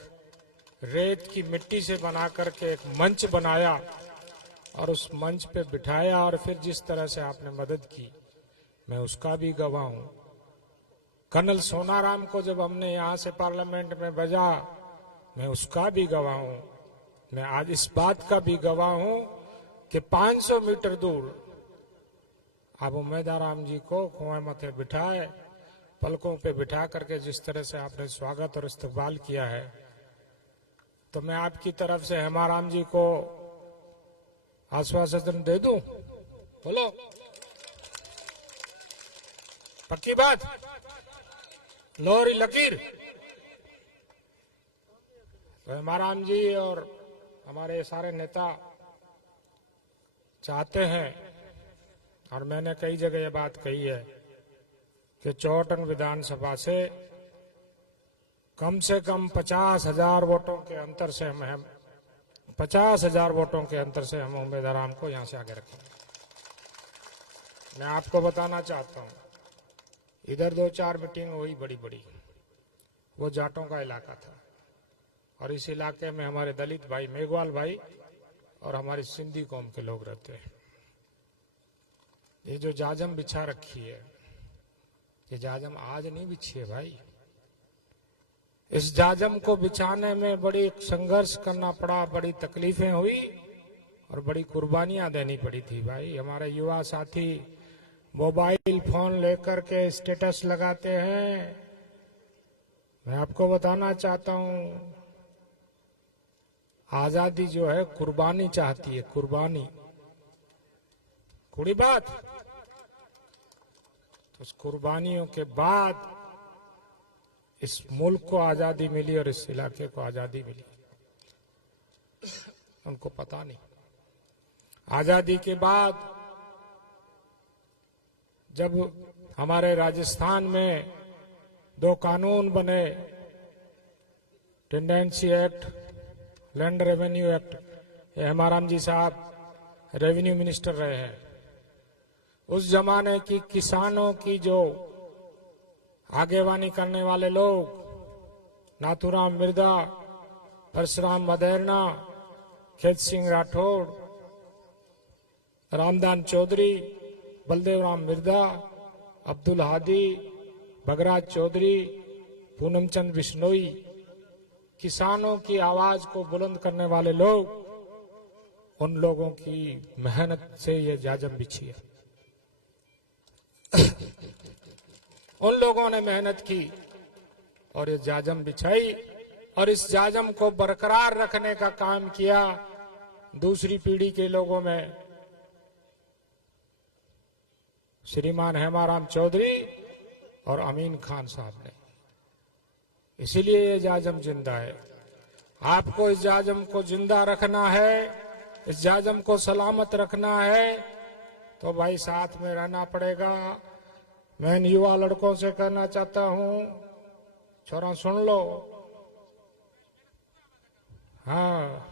रेत की मिट्टी से बना करके एक मंच बनाया और उस मंच पे बिठाया और फिर जिस तरह से आपने मदद की, मैं उसका भी गवाह हूं। कर्नल सोनाराम को जब हमने यहाँ से पार्लियामेंट में भेजा, मैं उसका भी गवाह हूं। मैं आज इस बात का भी गवाह हूं कि 500 मीटर दूर आप उम्मेदाराम जी को कुएं मथे बिठाए, पलकों पे बिठा करके जिस तरह से आपने स्वागत और इस्तकबाल किया है, तो मैं आपकी तरफ से हेमाराम जी को आश्वासन दे दूं? बोलो, पक्की बात, लोहरी लकीर। तो हेमाराम जी और हमारे सारे नेता चाहते हैं, और मैंने कई जगह ये बात कही है, कि चौटन विधानसभा से कम 50,000 वोटों के अंतर से हम 50,000 वोटों के अंतर से हम उम्मीदवार को यहां से आगे रखेंगे। मैं आपको बताना चाहता हूं, इधर 2-4 मीटिंग हुई बड़ी बड़ी, वो जाटों का इलाका था, और इस इलाके में हमारे दलित भाई, मेघवाल भाई और हमारी सिंधी कौम के लोग रहते हैं। ये जो जाजम बिछा रखी है, ये जाजम आज नहीं बिछी है भाई। इस जाजम को बिछाने में बड़ी संघर्ष करना पड़ा, बड़ी तकलीफें हुई और बड़ी कुर्बानियां देनी पड़ी थी भाई। हमारे युवा साथी मोबाइल फोन लेकर के स्टेटस लगाते हैं। मैं आपको बताना चाहता हूं, आजादी जो है कुर्बानी चाहती है, कुर्बानी, कुड़ी बात। तो उस कुर्बानियों के बाद इस मुल्क को आजादी मिली और इस इलाके को आजादी मिली। उनको पता नहीं। आजादी के बाद जब हमारे राजस्थान में 2 कानून बने, tenancy act, land revenue act, Hemaram ji साहब रेवेन्यू मिनिस्टर रहे हैं। उस जमाने की किसानों की जो आगेवानी करने वाले लोग, नाथूराम मिर्दा, परशुराम मदेरना, खेत सिंह राठौड़, रामदान चौधरी, बलदेव राम मिर्दा, अब्दुल हादी, भगराज चौधरी, पूनमचंद बिश्नोई, किसानों की आवाज को बुलंद करने वाले लोग, उन लोगों की मेहनत से ये जाजम बिछी है। उन लोगों ने मेहनत की और ये जाजम बिछाई, और इस जाजम को बरकरार रखने का काम किया दूसरी पीढ़ी के लोगों में श्रीमान हेमाराम चौधरी और अमीन खान साहब ने। इसीलिए ये जाजम जिंदा है। आपको इस जाजम को जिंदा रखना है, इस जाजम को सलामत रखना है, तो भाई साथ में रहना पड़ेगा। मैं इन युवा लड़कों से कहना चाहता हूं, छोरा सुन लो, हाँ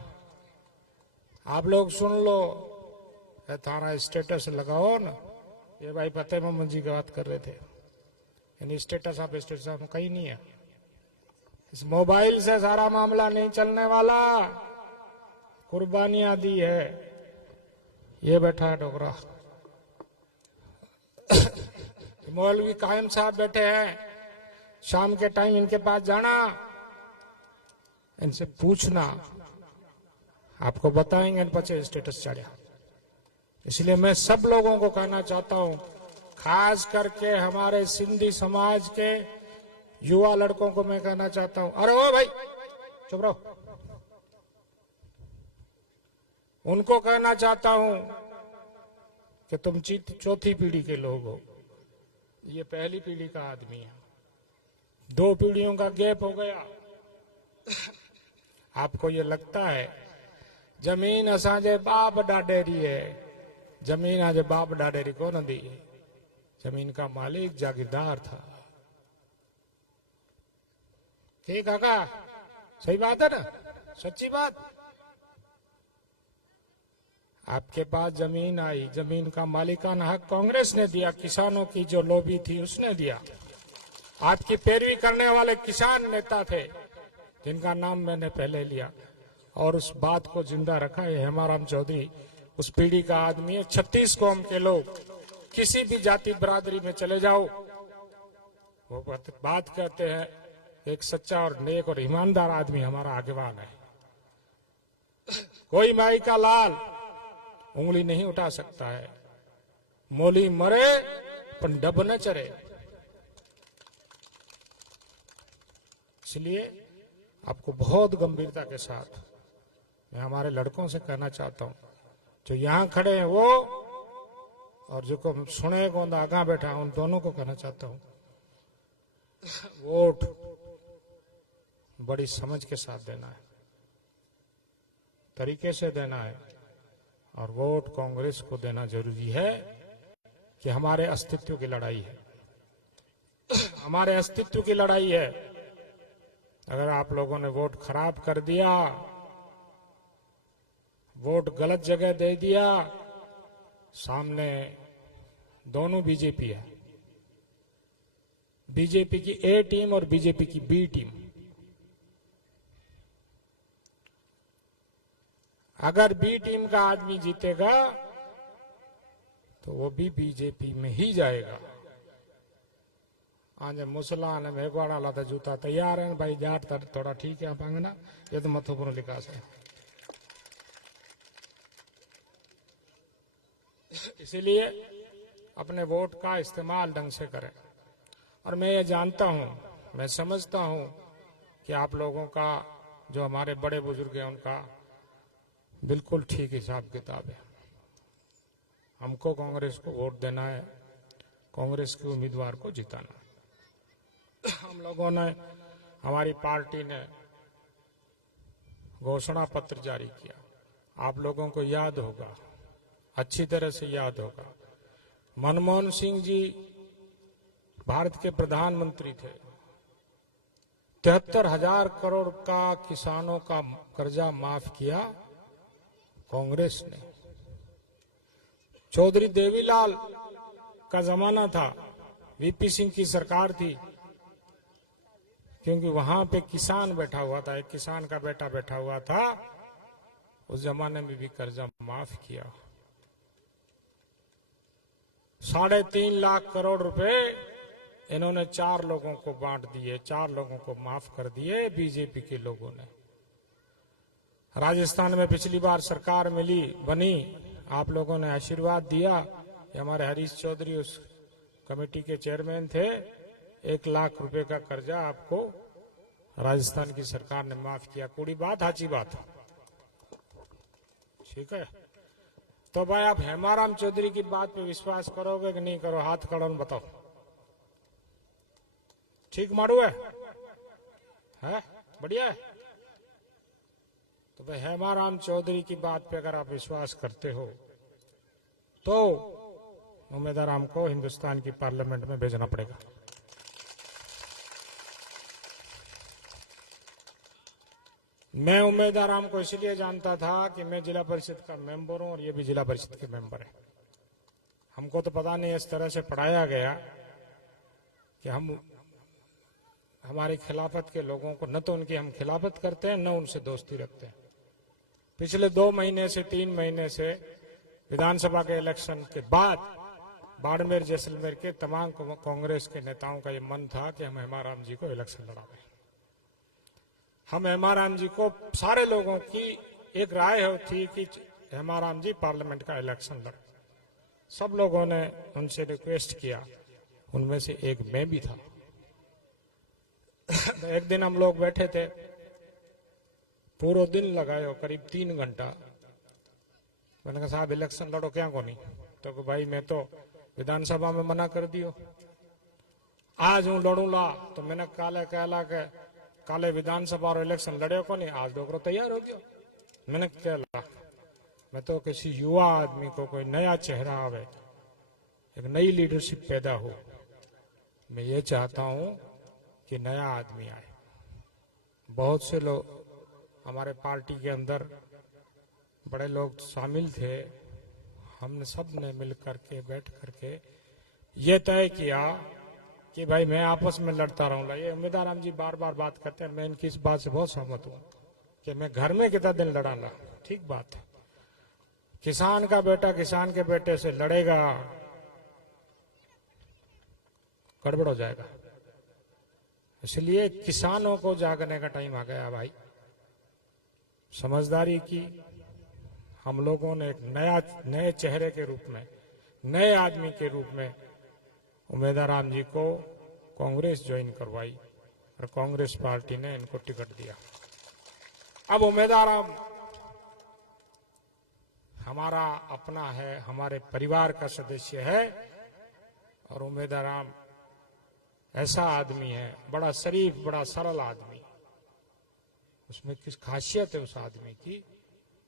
आप लोग सुन लो, थारा स्टेटस लगाओ ना। ये भाई फतेह मोहम्मद जी की बात कर रहे थे, यानी स्टेटस आप कहीं नहीं है। इस मोबाइल से सारा मामला नहीं चलने वाला। कुर्बानियां दी है। ये बैठा है डोगरा, मौलवी कायम साहब बैठे हैं। शाम के टाइम इनके पास जाना, इनसे पूछना, आपको बताएंगे पचे स्टेटस चढ़ा। इसलिए मैं सब लोगों को कहना चाहता हूं, खास करके हमारे सिंधी समाज के युवा लड़कों को मैं कहना चाहता हूं, अरे ओ भाई चुप रहो। उनको कहना चाहता हूं कि तुम चौथी पीढ़ी के लोग हो, ये पहली पीढ़ी का आदमी है। 2 पीढ़ियों का गैप हो गया। आपको ये लगता है जमीन असांजे बाप डाडेरी है, जमीन आज बाप डाडेरी को न दी। जमीन का मालिक जागीरदार था। ठीक काका, सही बात है ना, सच्ची बात। आपके पास जमीन आई, जमीन का मालिकाना हक कांग्रेस ने दिया, किसानों की जो लॉबी थी उसने दिया। आपकी पैरवी करने वाले किसान नेता थे जिनका नाम मैंने पहले लिया, और उस बात को जिंदा रखा है हेमाराम चौधरी। उस पीढ़ी का आदमी है। 36 कौम के लोग किसी भी जाति बरादरी में चले जाओ, वो बात कहते हैं एक सच्चा और नेक और ईमानदार आदमी हमारा आगेवान है। कोई माई का लाल उंगली नहीं उठा सकता है। मोली मरे पर डब न चरे। इसलिए आपको बहुत गंभीरता के साथ मैं हमारे लड़कों से कहना चाहता हूं, जो यहां खड़े हैं वो और जो को सुने कौन आगा बैठा, उन दोनों को कहना चाहता हूं, वोट बड़ी समझ के साथ देना है, तरीके से देना है, और वोट कांग्रेस को देना जरूरी है कि हमारे अस्तित्व की लड़ाई है। हमारे अस्तित्व की लड़ाई है। अगर आप लोगों ने वोट खराब कर दिया, वोट गलत जगह दे दिया, सामने दोनों बीजेपी है, बीजेपी की ए टीम और बीजेपी की बी टीम। अगर बी टीम का आदमी जीतेगा तो वो भी बीजेपी में ही जाएगा। आज मुसला ने मेघवाड़ा लाता जूता तैयार है भाई, जाट थोड़ा ठीक है पांगना, ये तो महत्वपूर्ण विकास है। इसीलिए अपने वोट का इस्तेमाल ढंग से करें। और मैं ये जानता हूं, मैं समझता हूं कि आप लोगों का, जो हमारे बड़े बुजुर्ग हैं, उनका बिल्कुल ठीक हिसाब किताब है। हमको कांग्रेस को वोट देना है, कांग्रेस के उम्मीदवार को जिताना। हम लोगों ने, हमारी पार्टी ने घोषणा पत्र जारी किया, आप लोगों को याद होगा, अच्छी तरह से याद होगा। मनमोहन सिंह जी भारत के प्रधानमंत्री थे, 73,000 करोड़ का किसानों का कर्जा माफ किया कांग्रेस ने। चौधरी देवीलाल का जमाना था, वीपी सिंह की सरकार थी, क्योंकि वहां पे किसान बैठा हुआ था, एक किसान का बेटा बैठा हुआ था, उस जमाने में भी कर्जा माफ किया। 3.5 लाख करोड़ रुपए इन्होंने 4 लोगों को बांट दिए, 4 लोगों को माफ कर दिए बीजेपी के लोगों ने। राजस्थान में पिछली बार सरकार बनी, आप लोगों ने आशीर्वाद दिया। हमारे हरीश चौधरी उस कमेटी के चेयरमैन थे। 1 लाख रुपए का कर्जा आपको राजस्थान की सरकार ने माफ किया। कूड़ी बात, हाची बात, ठीक है। तो भाई आप हेमाराम चौधरी की बात पे विश्वास करोगे कि नहीं करो? हाथ खड़ा बताओ। ठीक मारू है? बढ़िया है। तो भाई हेमाराम चौधरी की बात पे अगर आप विश्वास करते हो तो उम्मीदवार को हिंदुस्तान की पार्लियामेंट में भेजना पड़ेगा। मैं उम्मीदवार को इसलिए जानता था कि मैं जिला परिषद का मेंबर हूं और ये भी जिला परिषद के मेंबर है। हमको तो पता नहीं, इस तरह से पढ़ाया गया कि हम हमारी खिलाफत के लोगों को, न तो उनकी हम खिलाफत करते हैं, न उनसे दोस्ती रखते हैं। पिछले 2 महीने से 3 महीने से विधानसभा के इलेक्शन के बाद बाड़मेर जैसलमेर के तमाम कांग्रेस के नेताओं का ये मन था कि हम हेमाराम जी को इलेक्शन लड़ाएं। हम हेमाराम जी को, सारे लोगों की एक राय थी कि हेमाराम जी पार्लियामेंट का इलेक्शन लड़े। सब लोगों ने उनसे रिक्वेस्ट किया, उनमें से एक मैं भी था। एक दिन हम लोग बैठे थे, पूरा दिन लगाए, करीब 3 घंटा। मैंने कहा साहब इलेक्शन लड़ो क्या को नहीं? तो भाई मैं तो विधानसभा में मना कर दियो, आज हूं लड़ूंगा। तो मैंने काले विधानसभा और इलेक्शन लड़े को नहीं, आज डोकरो तैयार हो गया। मैंने क्या ला, मैं तो किसी युवा आदमी को, कोई नया चेहरा आवे, एक नई लीडरशिप पैदा हो। मैं ये चाहता हूं कि नया आदमी आए। बहुत से लोग हमारे पार्टी के अंदर बड़े लोग शामिल थे, हमने सब ने मिल करके बैठ करके ये तय किया कि भाई मैं आपस में लड़ता रहूंगा। ये उम्मीदवार राम जी बार बार बात करते हैं, मैं इनकी इस बात से बहुत सहमत हूं कि मैं घर में कितना दिन लड़ाना, ठीक बात है। किसान का बेटा किसान के बेटे से लड़ेगा, गड़बड़ हो जाएगा। इसलिए किसानों को जागने का टाइम आ गया भाई। समझदारी की हम लोगों ने एक नए चेहरे के रूप में, नए आदमी के रूप में उम्मीदवार राम जी को कांग्रेस ज्वाइन करवाई और कांग्रेस पार्टी ने इनको टिकट दिया। अब उम्मीदवार राम हमारा अपना है, हमारे परिवार का सदस्य है और उम्मीदवार राम ऐसा आदमी है, बड़ा शरीफ, बड़ा सरल आदमी। उसमें किस खासियत है उस आदमी की,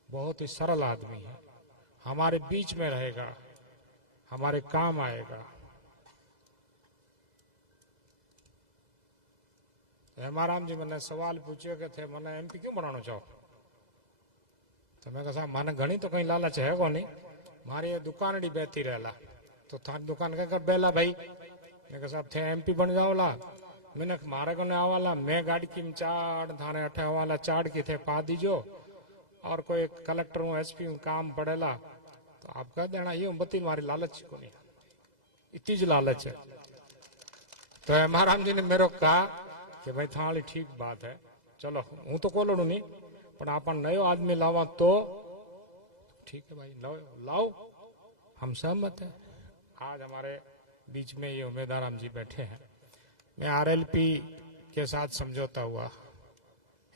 बहुत ही सरल आदमी है, हमारे बीच में रहेगा, हमारे काम आएगा। हेमाराम जी मैंने सवाल पूछे कि थे मैंने एमपी क्यों बनाना चाहो, तो मैं कहा मैंने घनी तो कहीं लालच है को नहीं, मारी ये दुकान डी बेहती रहला, तो थारी दुकान के कर बेला भाई। मैं कहा साहब थे एमपी बन जाओला, मैंने मारे को नहीं आवाला, मैं गाड़ी की चाड़ थाने अठे आवाला चाड़ की थे पा दीजो, और कोई कलेक्टर हूँ एसपी हूँ काम पड़ेला तो आप कह देना ये बत्ती मारी लालच को नहीं, इतनी ज लालच है। तो हेमाराम जी ने मेरे को कहा कि भाई थाली ठीक बात है, चलो हूँ तो को लड़ू नहीं पर आप नयो आदमी लावा तो ठीक है भाई, लाओ हम सहमत है। आज हमारे बीच में ये उम्मीदवार राम जी बैठे हैं। मैं आरएलपी के साथ समझौता हुआ,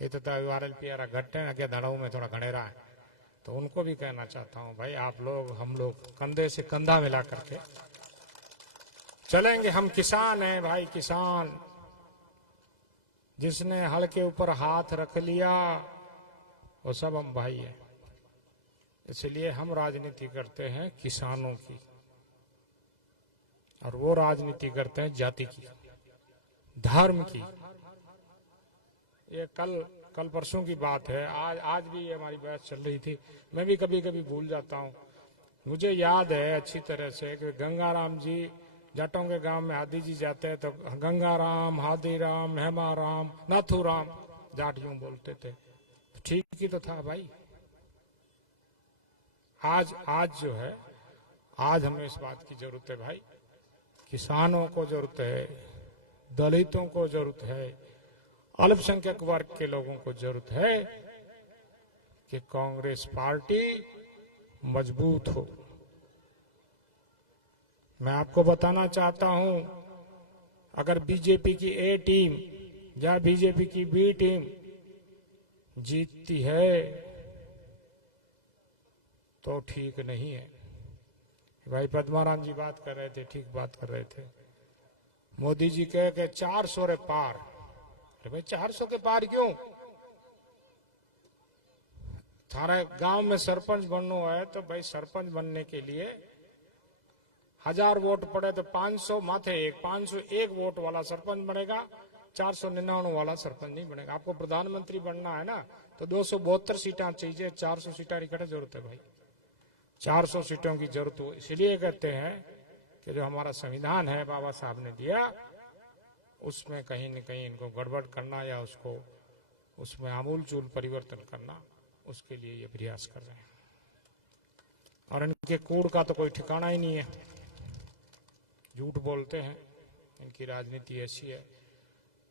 ये तो आरएलपी यार घट है, आगे धड़ाऊ में थोड़ा घनेरा है, तो उनको भी कहना चाहता हूँ भाई आप लोग हम लोग कंधे से कंधा मिला करके चलेंगे। हम किसान हैं भाई, किसान। जिसने हल के ऊपर हाथ रख लिया वो सब हम भाई हैं। इसलिए हम राजनीति करते हैं किसानों की और वो राजनीति करते हैं जाति की, धर्म की। ये कल परसों की बात है, आज भी ये हमारी बहस चल रही थी। मैं भी कभी कभी भूल जाता हूँ। मुझे याद है अच्छी तरह से कि गंगाराम जी जाटों के गांव में आदि जी जाते हैं तो गंगाराम, हादीराम, हेमाराम, नाथूराम जाट यूं बोलते थे। ठीक ही तो था भाई। आज जो है, आज हमें इस बात की जरूरत है भाई, किसानों को जरूरत है, दलितों को जरूरत है, अल्पसंख्यक वर्ग के लोगों को जरूरत है कि कांग्रेस पार्टी मजबूत हो। मैं आपको बताना चाहता हूं, अगर बीजेपी की ए टीम या बीजेपी की बी टीम जीतती है तो ठीक नहीं है। भाई पद्माराम जी बात कर रहे थे, ठीक बात कर रहे थे। मोदी जी कहे कि 400 रे पार। अरे भाई 400 के पार क्यों? थारे गांव में सरपंच बनना है तो भाई सरपंच बनने के लिए 1000 वोट पड़े तो 500 माथे एक 501 वोट वाला सरपंच बनेगा, 499 वाला सरपंच नहीं बनेगा। आपको प्रधानमंत्री बनना है ना तो 272 सीटें चाहिए, 400 सीटें की जरूरत है भाई, 400 सीटों की जरूरत हो। इसलिए कहते हैं कि जो हमारा संविधान है बाबा साहब ने दिया, उसमें कहीं न कहीं इनको गड़बड़ करना या उसको उसमें आमूल चूल परिवर्तन करना, उसके लिए ये प्रयास कर रहे हैं। और इनके कूड़ का तो कोई ठिकाना ही नहीं है, झूठ बोलते हैं, इनकी राजनीति ऐसी है।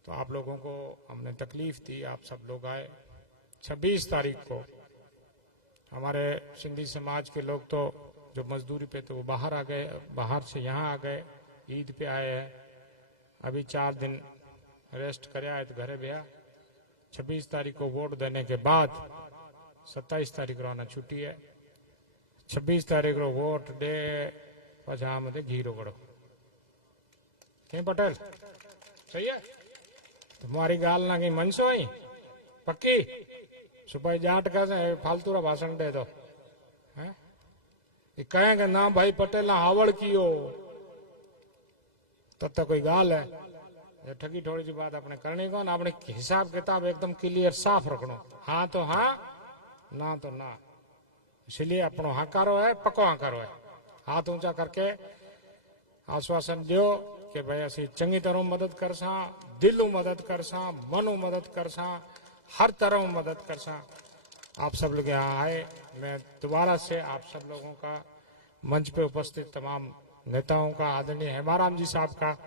तो आप लोगों को हमने तकलीफ दी, आप सब लोग आए। 26 तारीख को हमारे सिंधी समाज के लोग तो जो मजदूरी पे तो वो बाहर आ गए, बाहर से यहाँ आ गए, ईद पे आए हैं। अभी 4 दिन रेस्ट करे आए तो घरे गया। 26 तारीख को वोट देने के बाद 27 तारीख रोना छुट्टी है। 26 तारीख को वोट दे पछा मत घी रोकड़ो कहीं पटेल सही है। तुम्हारी गाल ना कहीं मनसो ही पक्की सुपाई जाट का फालतू रा भाषण दे दो है। कहेंगे ना भाई पटेल ना हावड़ कियो तब तक कोई गाल है। ये ठगी थोड़ी सी बात अपने करनी को ना, अपने हिसाब किताब एकदम क्लियर साफ रखना। हाँ तो हाँ, ना तो ना। इसलिए अपनो हकारो है, पक्को हकारो है। हाथ ऊंचा करके आश्वासन दियो कि भाई असी चंगी तरह मदद कर सा, दिलों मदद कर सा, मनो मदद कर सा, हर तरह मदद कर सा। आप सब लोग यहाँ आए, मैं दोबारा से आप सब लोगों का, मंच पे उपस्थित तमाम नेताओं का, आदरणीय हेमाराम जी साहब का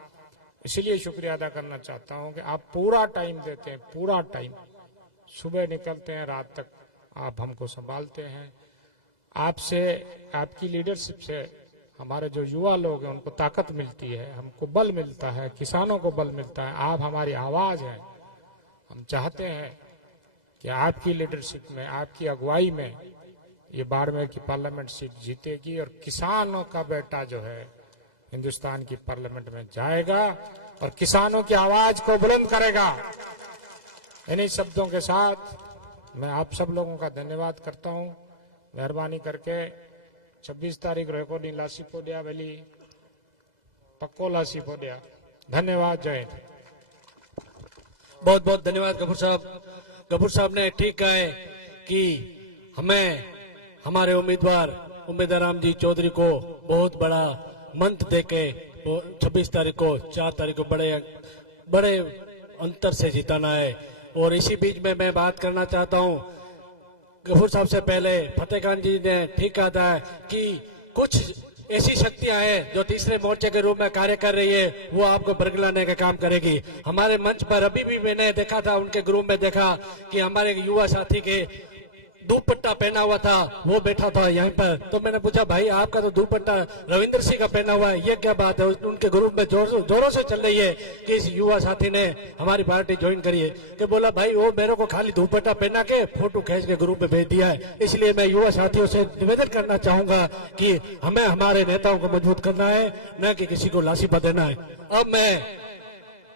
इसलिए शुक्रिया अदा करना चाहता हूँ कि आप पूरा टाइम देते हैं, पूरा टाइम, सुबह निकलते हैं, रात तक आप हमको संभालते हैं। आपसे, आपकी लीडरशिप से हमारे जो युवा लोग हैं उनको ताकत मिलती है, हमको बल मिलता है, किसानों को बल मिलता है। आप हमारी आवाज हैं। हम चाहते हैं कि आपकी लीडरशिप में, आपकी अगुवाई में ये बाड़मेर की पार्लियामेंट सीट जीतेगी और किसानों का बेटा जो है हिंदुस्तान की पार्लियामेंट में जाएगा और किसानों की आवाज को बुलंद करेगा। इन्हीं शब्दों के साथ मैं आप सब लोगों का धन्यवाद करता हूं। मेहरबानी करके 26 तारीख रेकॉर्डिंग लासी पोडिया वेली पक्को लासी पोडिया। धन्यवाद। जय हिंद। बहुत बहुत धन्यवाद गफूर साहब। गफूर साहब ने ठीक कहा है कि हमें हमारे उम्मीदवार राम जी चौधरी को बहुत बड़ा मंत्र देके 26 तारीख को 4 तारीख को बड़े अंतर से जिताना है। और इसी बीच में मैं बात करना चाहता हूं, गफूर साहब से पहले फतेह खान जी ने ठीक कहा था कि कुछ ऐसी शक्तियां हैं जो तीसरे मोर्चे के रूप में कार्य कर रही है, वो आपको बरगलाने का काम करेगी। हमारे मंच पर अभी भी मैंने देखा था, उनके ग्रुप में देखा कि हमारे युवा साथी के दुपट्टा पहना हुआ था, वो बैठा था यहाँ पर। तो मैंने पूछा, भाई आपका तो दुपट्टा रविंद्र सिंह का पहना हुआ है, ये क्या बात है? उनके ग्रुप में जोरों से चल रही है कि इस युवा साथी ने हमारी पार्टी ज्वाइन करी है। कि बोला भाई वो मेरे को खाली दुपट्टा पहना के फोटो खींच के ग्रुप में भेज दिया है। इसलिए मैं युवा साथियों से निवेदन करना चाहूंगा कि हमें हमारे नेताओं को मजबूत करना है, न कि किसी को लासीपा देना है। अब मैं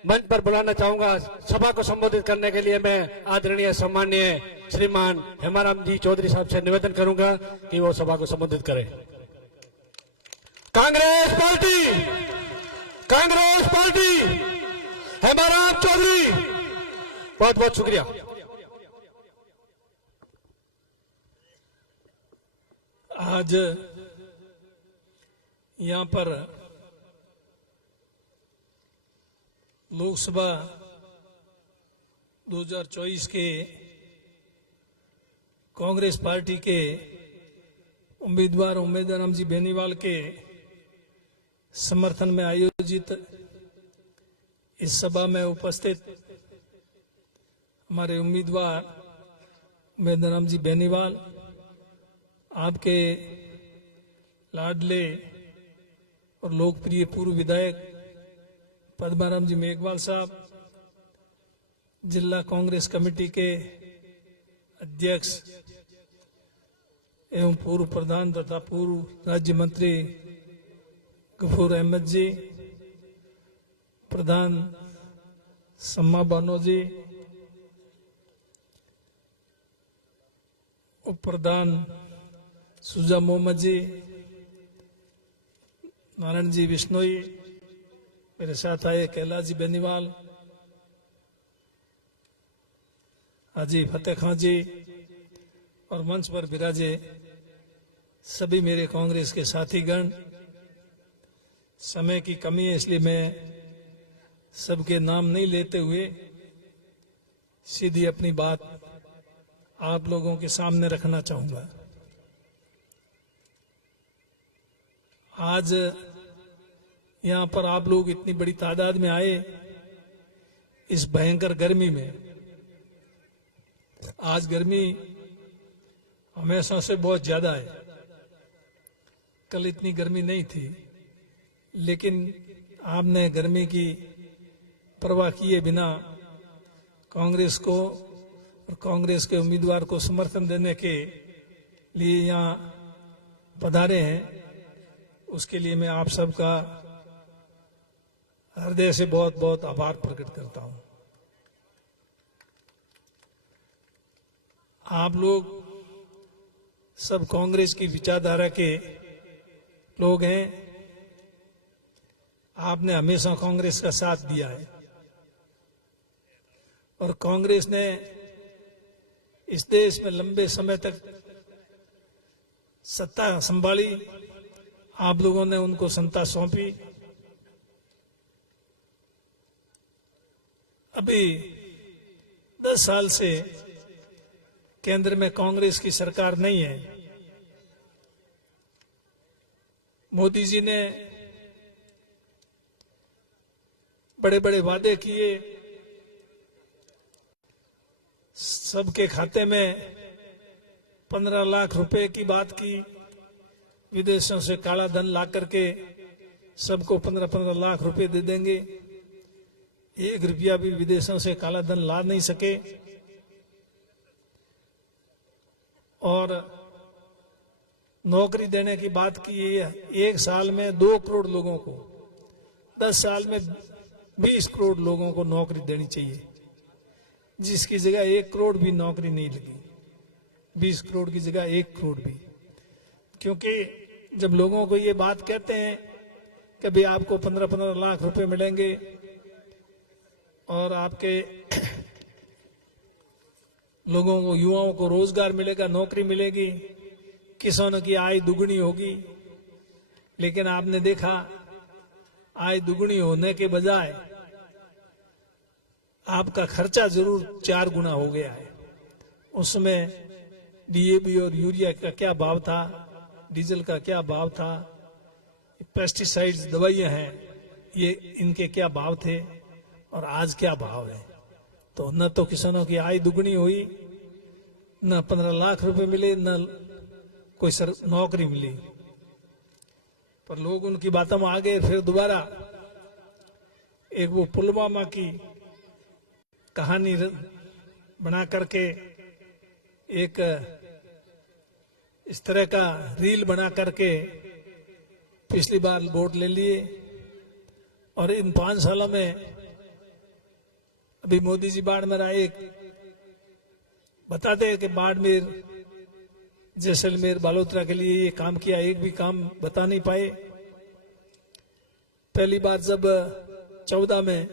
मंच पर बुलाना चाहूंगा सभा को संबोधित करने के लिए। मैं आदरणीय सम्माननीय श्रीमान हेमाराम जी चौधरी साहब से निवेदन करूंगा कि वो सभा को संबोधित करें। कांग्रेस पार्टी हेमाराम चौधरी, बहुत बहुत शुक्रिया। आज यहाँ पर लोकसभा 2024 के कांग्रेस पार्टी के उम्मीदवार राम जी बेनीवाल के समर्थन में आयोजित इस सभा में उपस्थित हमारे उम्मीदवार राम जी बेनीवाल, आपके लाडले और लोकप्रिय पूर्व विधायक पद्माराम जी मेघवाल साहब, जिला कांग्रेस कमेटी के अध्यक्ष एवं पूर्व प्रधान तथा पूर्व राज्य मंत्री गफूर अहमद जी, प्रधान सम्मा बानो जी, उप प्रधान सुजा मोहम्मद जी, नारायण जी बिश्नोई, मेरे साथ आए कैलाश जी बेनीवाल, हाजी फतेह खान जी और मंच पर विराजे सभी मेरे कांग्रेस के साथीगण। समय की कमी है इसलिए मैं सबके नाम नहीं लेते हुए सीधी अपनी बात आप लोगों के सामने रखना चाहूंगा। आज यहाँ पर आप लोग इतनी बड़ी तादाद में आए इस भयंकर गर्मी में। आज गर्मी हमेशा से बहुत ज्यादा है, कल इतनी गर्मी नहीं थी, लेकिन आपने गर्मी की परवाह किए बिना कांग्रेस को और कांग्रेस के उम्मीदवार को समर्थन देने के लिए यहाँ पधारे हैं। उसके लिए मैं आप सबका हृदय से बहुत बहुत आभार प्रकट करता हूं। आप लोग सब कांग्रेस की विचारधारा के लोग हैं। आपने हमेशा कांग्रेस का साथ दिया है और कांग्रेस ने इस देश में लंबे समय तक सत्ता संभाली, आप लोगों ने उनको सत्ता सौंपी। अभी 10 साल से केंद्र में कांग्रेस की सरकार नहीं है। मोदी जी ने बड़े बड़े वादे किए, सबके खाते में 15 लाख रुपए की बात की, विदेशों से काला धन ला करके सबको 15-15 लाख रुपए दे देंगे। 1 रुपया भी विदेशों से काला धन ला नहीं सके। और नौकरी देने की बात की है, 1 साल में 2 करोड़ लोगों को, 10 साल में 20 करोड़ लोगों को नौकरी देनी चाहिए, जिसकी जगह 1 करोड़ भी नौकरी नहीं लगी। 20 करोड़ की जगह 1 करोड़ भी। क्योंकि जब लोगों को ये बात कहते हैं कि भाई आपको 15-15 लाख रुपए मिलेंगे और आपके लोगों को, युवाओं को रोजगार मिलेगा, नौकरी मिलेगी, किसानों की आय दुगनी होगी, लेकिन आपने देखा आय दुगनी होने के बजाय आपका खर्चा जरूर 4 गुना हो गया है। उसमें डीएपी और यूरिया का क्या भाव था, डीजल का क्या भाव था, पेस्टिसाइड्स दवाइयां हैं, ये इनके क्या भाव थे और आज क्या भाव है। तो न तो किसानों की आय दुगनी हुई, न 15 लाख रुपए मिले, न कोई नौकरी मिली। पर लोग उनकी बातों में आ गए। फिर दोबारा एक वो पुलवामा की कहानी बना करके एक इस तरह का रील बना करके पिछली बार वोट ले लिए। और इन 5 सालों में अभी मोदी जी बाड़मेर आए, बताते हैं कि बाड़मेर, जैसलमेर, बालोतरा के लिए ये काम किया, एक भी काम बता नहीं पाए। पहली बार जब 14 में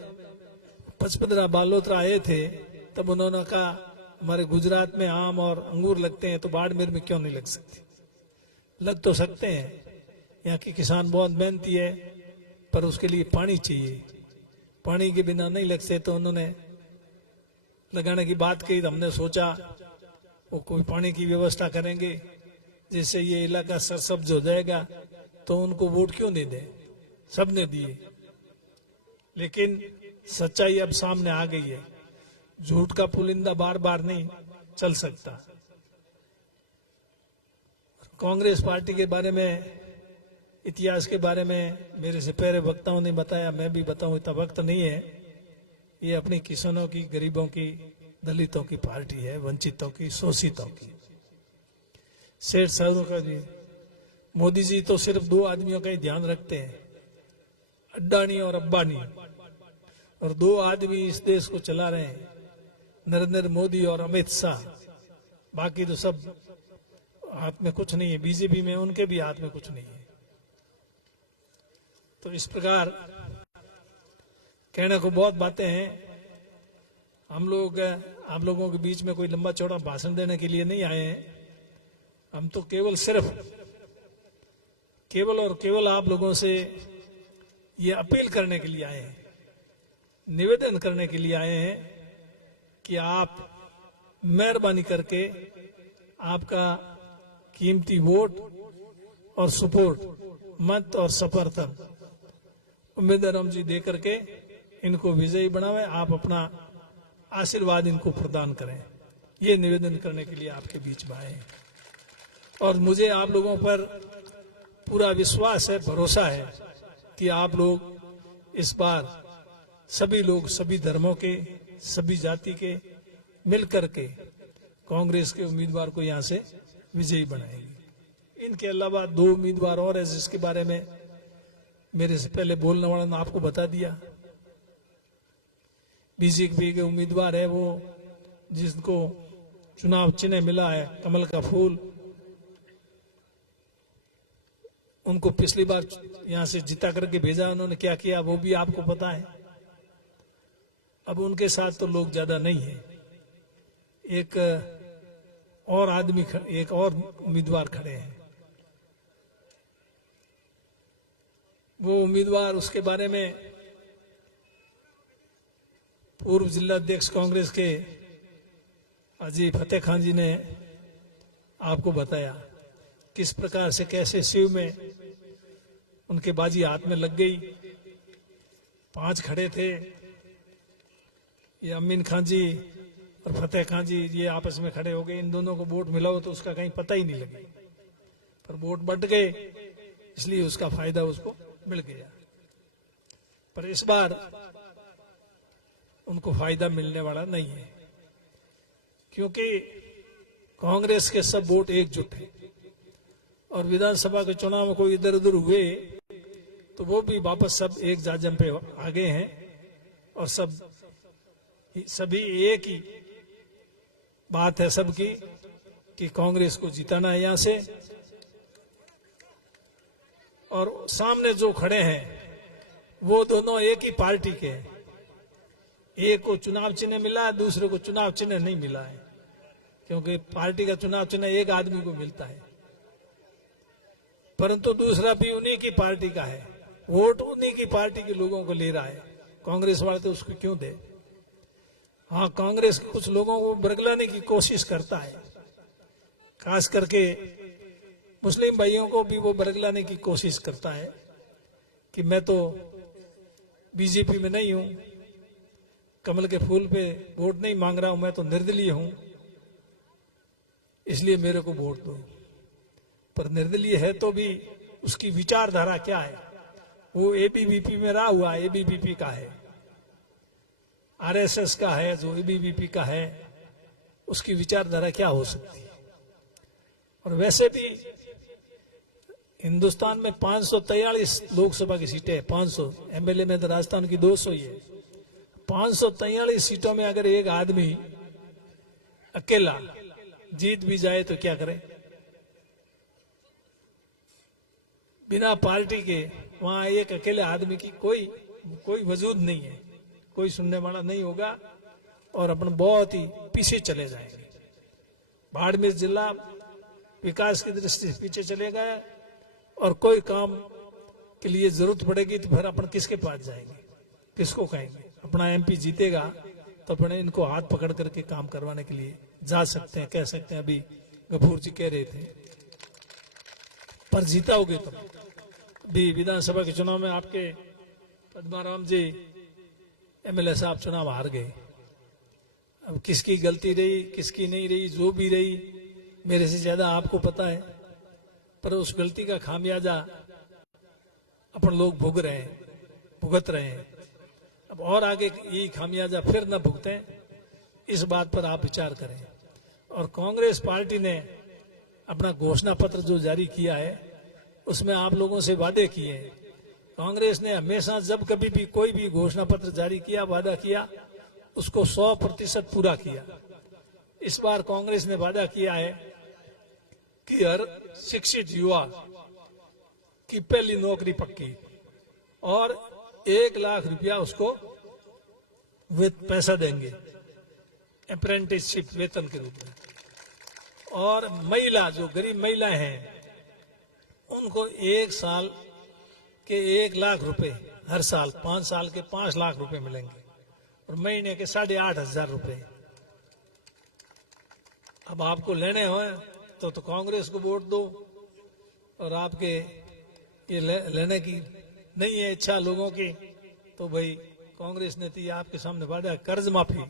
15 बालोतरा आए थे, तब उन्होंने कहा हमारे गुजरात में आम और अंगूर लगते हैं तो बाड़मेर में क्यों नहीं लग सकते। लग तो सकते हैं, यहाँ के किसान बहुत मेहनती है, पर उसके लिए पानी चाहिए, पानी के बिना नहीं लगते। तो उन्होंने लगाने की बात कही, तो हमने सोचा वो कोई पानी की व्यवस्था करेंगे जिससे ये इलाका सरसब्ज हो जाएगा, तो उनको वोट क्यों नहीं दें। सबने दिए, लेकिन सच्चाई अब सामने आ गई है। झूठ का पुलिंदा बार बार नहीं चल सकता। कांग्रेस पार्टी के बारे में, इतिहास के बारे में मेरे से पहले वक्ताओं ने बताया, मैं भी बताऊं, इतना वक्त नहीं है। ये अपनी किसानों की, गरीबों की, दलितों की पार्टी है, वंचितों की, शोषितों की, सेठ साहूओं का भी। मोदी जी तो सिर्फ 2 आदमियों का ही ध्यान रखते हैं, अड्डानी और अब्बानी, और 2 आदमी इस देश को चला रहे हैं, नरेंद्र मोदी और अमित शाह। बाकी तो सब हाथ में कुछ नहीं है। बीजेपी में उनके भी हाथ में कुछ नहीं है। तो इस प्रकार कहने को बहुत बातें हैं। हम लोग आप लोगों के बीच में कोई लंबा चौड़ा भाषण देने के लिए नहीं आए हैं। हम तो केवल और केवल आप लोगों से ये अपील करने के लिए आए हैं, निवेदन करने के लिए आए हैं कि आप मेहरबानी करके आपका कीमती वोट और सपोर्ट, मत और समर्थन उम्मीदवार जी दे करके इनको विजयी बनावे। आप अपना आशीर्वाद इनको प्रदान करें, ये निवेदन करने के लिए आपके बीच में आए। और मुझे आप लोगों पर पूरा विश्वास है, भरोसा है कि आप लोग इस बार सभी लोग, सभी धर्मों के, सभी जाति के मिलकर के कांग्रेस के उम्मीदवार को यहां से विजयी बनाएंगे। इनके अलावा 2 उम्मीदवार और है, जिसके बारे में मेरे से पहले बोलने वाला ने आपको बता दिया। बीजेपी के उम्मीदवार है वो, जिसको चुनाव चिन्ह मिला है कमल का फूल। उनको पिछली बार यहां से जिता करके भेजा, उन्होंने क्या किया वो भी आपको पता है। अब उनके साथ तो लोग ज्यादा नहीं है। एक और उम्मीदवार खड़े हैं, वो उम्मीदवार, उसके बारे में पूर्व जिला अध्यक्ष कांग्रेस के हाजी फतेह खान जी ने आपको बताया किस प्रकार से कैसे शिव में उनके बाजी हाथ में लग गई। 5 खड़े थे, ये अमीन खान जी और फतेह खान जी, ये आपस में खड़े हो गए। इन दोनों को वोट मिला हो तो उसका कहीं पता ही नहीं लगे, पर वोट बंट गए, इसलिए उसका फायदा उसको मिल गया। पर इस बार उनको फायदा मिलने वाला नहीं है, क्योंकि कांग्रेस के सब वोट एकजुट हैं और विधानसभा के चुनाव में कोई इधर उधर हुए तो वो भी वापस सब एक जाजम पे आ गए हैं और सभी एक ही बात है सबकी कि कांग्रेस को जिताना है यहां से। और सामने जो खड़े हैं वो दोनों एक ही पार्टी के हैं। एक को चुनाव चिन्ह मिला है, दूसरे को चुनाव चिन्ह नहीं मिला है, क्योंकि पार्टी का चुनाव चिन्ह एक आदमी को मिलता है, परंतु दूसरा भी उन्हीं की पार्टी का है, वोट उन्हीं की पार्टी के लोगों को ले रहा है। कांग्रेस वाले तो उसको क्यों दे। हाँ, कांग्रेस कुछ लोगों को बरगलाने की कोशिश करता है, खास करके मुस्लिम भाइयों को भी वो बरगलाने की कोशिश करता है कि मैं तो बीजेपी में नहीं हूं, कमल के फूल पे वोट नहीं मांग रहा हूं, मैं तो निर्दलीय हूं, इसलिए मेरे को वोट दो। पर निर्दलीय है तो भी उसकी विचारधारा क्या है? वो एबीवीपी में रहा हुआ, एबीवीपी का है, आरएसएस का है, जो एबीवीपी का है, उसकी विचारधारा क्या हो सकती है? और वैसे भी हिंदुस्तान में 543 लोकसभा की सीटें हैं, 500 एमएलए में तो राजस्थान की 200 ही है। 543 सीटों में अगर एक आदमी अकेला जीत भी जाए तो क्या करे? बिना पार्टी के वहां एक अकेले आदमी की कोई वजूद नहीं है, कोई सुनने वाला नहीं होगा और अपन बहुत ही पीछे चले जाएंगे। बाड़मेर जिला विकास की दृष्टि से पीछे चले गए और कोई काम के लिए जरूरत पड़ेगी तो फिर अपन किसके पास जाएंगे, किसको कहेंगे? अपना एमपी जीतेगा तो अपने इनको हाथ पकड़ करके काम करवाने के लिए जा सकते हैं, कह सकते हैं। अभी गफूर जी कह रहे थे, पर जीता होगे तो भी विधानसभा के चुनाव में आपके पद्माराम जी एमएलए साहब चुनाव हार गए। अब किसकी गलती रही, किसकी नहीं रही, जो भी रही, मेरे से ज्यादा आपको पता है, पर उस गलती का खामियाजा अपन लोग भुगत रहे हैं। अब और आगे यही खामियाजा फिर न भुगतें, इस बात पर आप विचार करें। और कांग्रेस पार्टी ने अपना घोषणा पत्र जो जारी किया है उसमें आप लोगों से वादे किए हैं। कांग्रेस ने हमेशा जब कभी भी कोई भी घोषणा पत्र जारी किया, वादा किया, उसको 100% पूरा किया। इस बार कांग्रेस ने वादा किया है कि हर शिक्षित युवा की पहली नौकरी पक्की और 1 लाख रुपया उसको पैसा देंगे अप्रेंटिसशिप वेतन के रूप में। और महिला, जो गरीब महिलाएं हैं, उनको 1 साल के 1 लाख रुपए हर साल, 5 साल के 5 लाख रुपए मिलेंगे और महीने के 8,500 रुपए। अब आपको लेने हो तो कांग्रेस को वोट दो, और आपके ये लेने की नहीं है इच्छा लोगों की तो भाई कांग्रेस ने तो ये आपके सामने वादा, कर्ज माफी,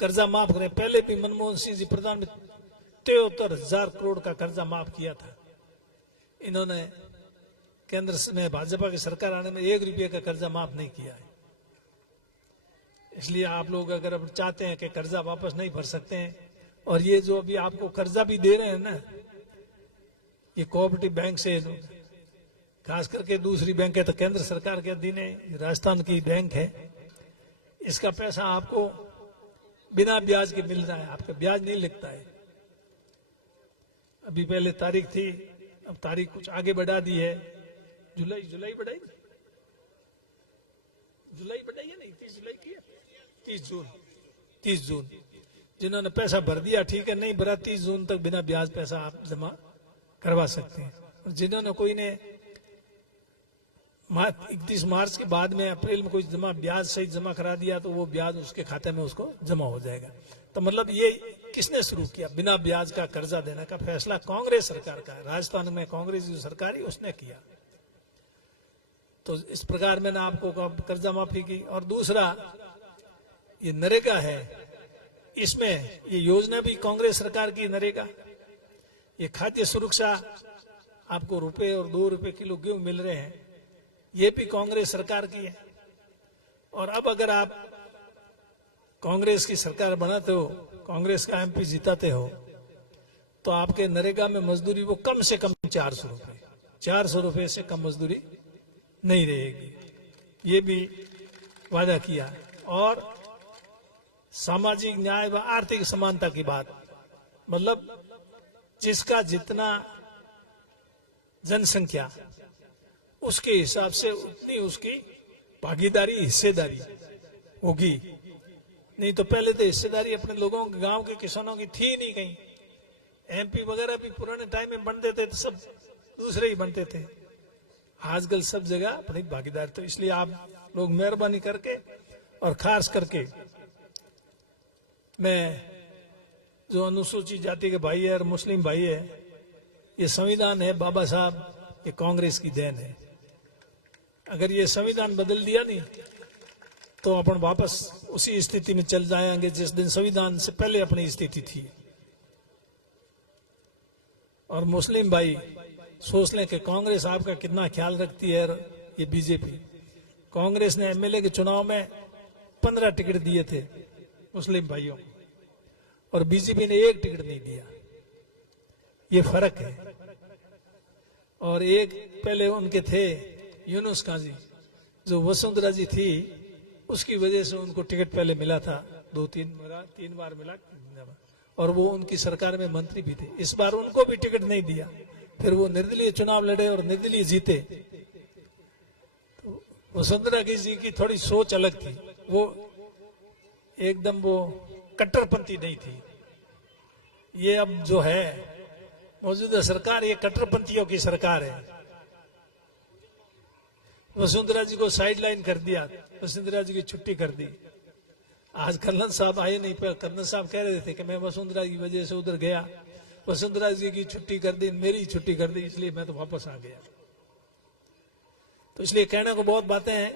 कर्जा माफ करें। पहले भी मनमोहन सिंह जी प्रधानमंत्री 73,000 करोड़ का कर्जा माफ किया था। इन्होंने केंद्र में भाजपा की सरकार आने में 1 रुपये का कर्जा माफ नहीं किया है। इसलिए आप लोग अगर अब चाहते हैं कि कर्जा वापस नहीं भर सकते हैं, और ये जो अभी आपको कर्जा भी दे रहे हैं ना, ये कोऑपरेटिव बैंक से, खास करके दूसरी बैंक है तो केंद्र सरकार के अधीन है, राजस्थान की बैंक है, इसका पैसा आपको बिना ब्याज के मिल रहा है, आपका ब्याज नहीं लगता है। अभी पहले तारीख थी, अब तारीख कुछ आगे बढ़ा दी है, जुलाई बढ़ाई है नहीं, 30 जुलाई की है, 30 जून। जिन्होंने पैसा भर दिया ठीक है, नहीं भरा 30 जून तक बिना ब्याज पैसा आप जमा करवा सकते हैं। और जिन्होंने कोई ने 31 मार्च के बाद में अप्रैल में कोई जमा ब्याज सहित जमा करा दिया तो वो ब्याज उसके खाते में उसको जमा हो जाएगा। तो मतलब ये किसने शुरू किया? बिना ब्याज का कर्जा देने का फैसला कांग्रेस सरकार का है। राजस्थान में कांग्रेस जो सरकार है उसने किया। तो इस प्रकार मैंने आपको कर्जा माफी की। और दूसरा ये नरेगा है, इसमें ये योजना भी कांग्रेस सरकार की नरेगा। ये खाद्य सुरक्षा आपको रुपए और 2 रुपए किलो गेहूं मिल रहे हैं, ये भी कांग्रेस सरकार की है। और अब अगर आप कांग्रेस की सरकार बनाते हो, कांग्रेस का एमपी जिताते हो, तो आपके नरेगा में मजदूरी वो कम से कम 400 रुपए, 400 रुपए से कम मजदूरी नहीं रहेगी, ये भी वादा किया। और सामाजिक न्याय व आर्थिक समानता की बात, मतलब जिसका जितना जनसंख्या उसके हिसाब से उतनी उसकी भागीदारी, हिस्सेदारी होगी। नहीं तो पहले तो हिस्सेदारी अपने लोगों के, गांव के किसानों की थी नहीं कहीं। एमपी वगैरह भी पुराने टाइम में बनते थे तो सब दूसरे ही बनते थे। आजकल सब जगह अपनी भागीदारी। तो इसलिए आप लोग मेहरबानी करके, और खास करके मैं जो अनुसूचित जाति के भाई है और मुस्लिम भाई है, ये संविधान है बाबा साहब, ये कांग्रेस की देन है। अगर ये संविधान बदल दिया नहीं तो अपन वापस उसी स्थिति में चल जाएंगे जिस दिन संविधान से पहले अपनी स्थिति थी। और मुस्लिम भाई सोच लें कि कांग्रेस आपका कितना ख्याल रखती है। ये बीजेपी, कांग्रेस ने एमएलए के चुनाव में 15 टिकट दिए थे मुस्लिम भाइयों को, और बीजेपी ने 1 टिकट नहीं दिया। ये फर्क है। और एक पहले उनके थे यूनुस काजी, जो वसुंधरा जी थी, उसकी वजह से उनको टिकट पहले मिला था, 2-3 बार मिला, और वो उनकी सरकार में मंत्री भी थे। इस बार उनको भी टिकट नहीं दिया, फिर वो निर्दलीय चुनाव लड़े और निर्दलीय जीते। तो वसुंधरा जी की थोड़ी सोच अलग थी, वो एकदम वो कट्टरपंथी नहीं थी। ये अब जो है मौजूदा सरकार, ये कट्टरपंथियों की सरकार है। वसुंधरा जी को साइडलाइन कर दिया, वसुंधरा जी की छुट्टी कर दी। आज कर्नल साहब आए नहीं, पर कर्नल साहब कह रहे थे कि मैं वसुंधरा की वजह से उधर गया, वसुंधरा जी की छुट्टी कर दी, मेरी छुट्टी कर दी, इसलिए मैं तो वापस आ गया। तो इसलिए कहने को बहुत बातें हैं,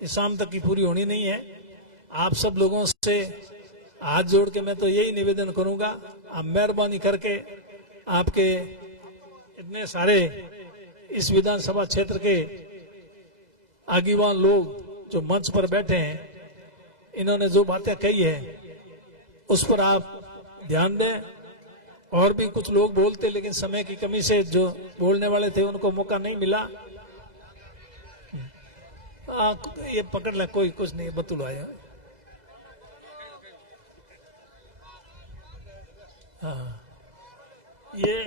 इस शाम तक की पूरी होनी नहीं है। आप सब लोगों से हाथ जोड़ के मैं तो यही निवेदन करूंगा, आप मेहरबानी करके आपके इतने सारे इस विधानसभा क्षेत्र के आगीवान लोग जो मंच पर बैठे हैं, इन्होंने जो बातें कही है उस पर आप ध्यान दें। और भी कुछ लोग बोलते, लेकिन समय की कमी से जो बोलने वाले थे उनको मौका नहीं मिला। ये पकड़ ले, कोई कुछ नहीं, बतूल आया। हाँ, ये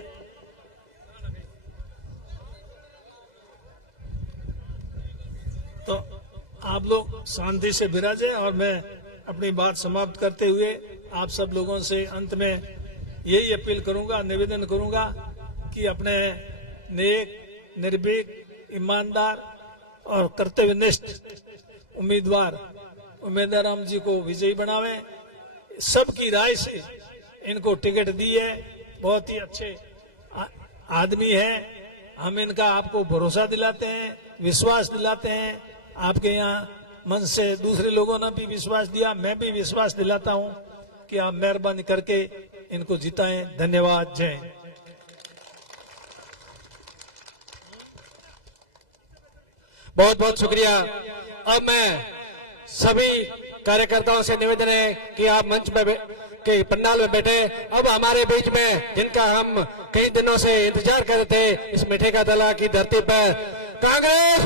तो आप लोग शांति से विराजे। और मैं अपनी बात समाप्त करते हुए आप सब लोगों से अंत में यही अपील करूंगा, निवेदन करूंगा कि अपने नेक, निर्भीक, ईमानदार और कर्तव्यनिष्ठ उम्मीदवार राम जी को विजयी बनावें। सबकी राय से इनको टिकट दी है, बहुत ही अच्छे आदमी है। हम इनका आपको भरोसा दिलाते हैं, विश्वास दिलाते हैं। आपके यहाँ मन से दूसरे लोगों ने भी विश्वास दिया, मैं भी विश्वास दिलाता हूं कि आप मेहरबानी करके इनको जिताएं। धन्यवाद। जय हिंद। बहुत बहुत शुक्रिया। अब मैं सभी कार्यकर्ताओं से निवेदन है कि आप मंच में के पंडाल में बैठे। अब हमारे बीच में, जिनका हम कई दिनों से इंतजार कर रहे थे, इस मिठे का दला की धरती पर कांग्रेस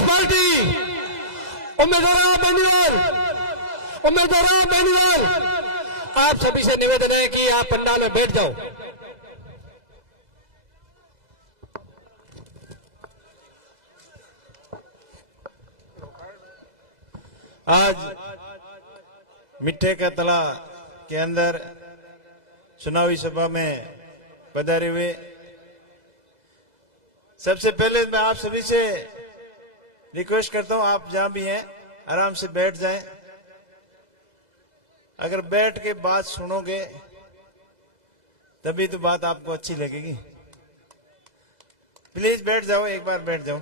पार्टी उम्मीदवार बेनीवाल, आप सभी से निवेदन है कि आप पंडाल में बैठ जाओ। आज मिठे का तला के अंदर चुनावी सभा में पधारे हुए सबसे पहले मैं आप सभी से रिक्वेस्ट करता हूं, आप जहां भी हैं आराम से बैठ जाएं। अगर बैठ के बात सुनोगे तभी तो बात आपको अच्छी लगेगी। प्लीज बैठ जाओ, एक बार बैठ जाओ।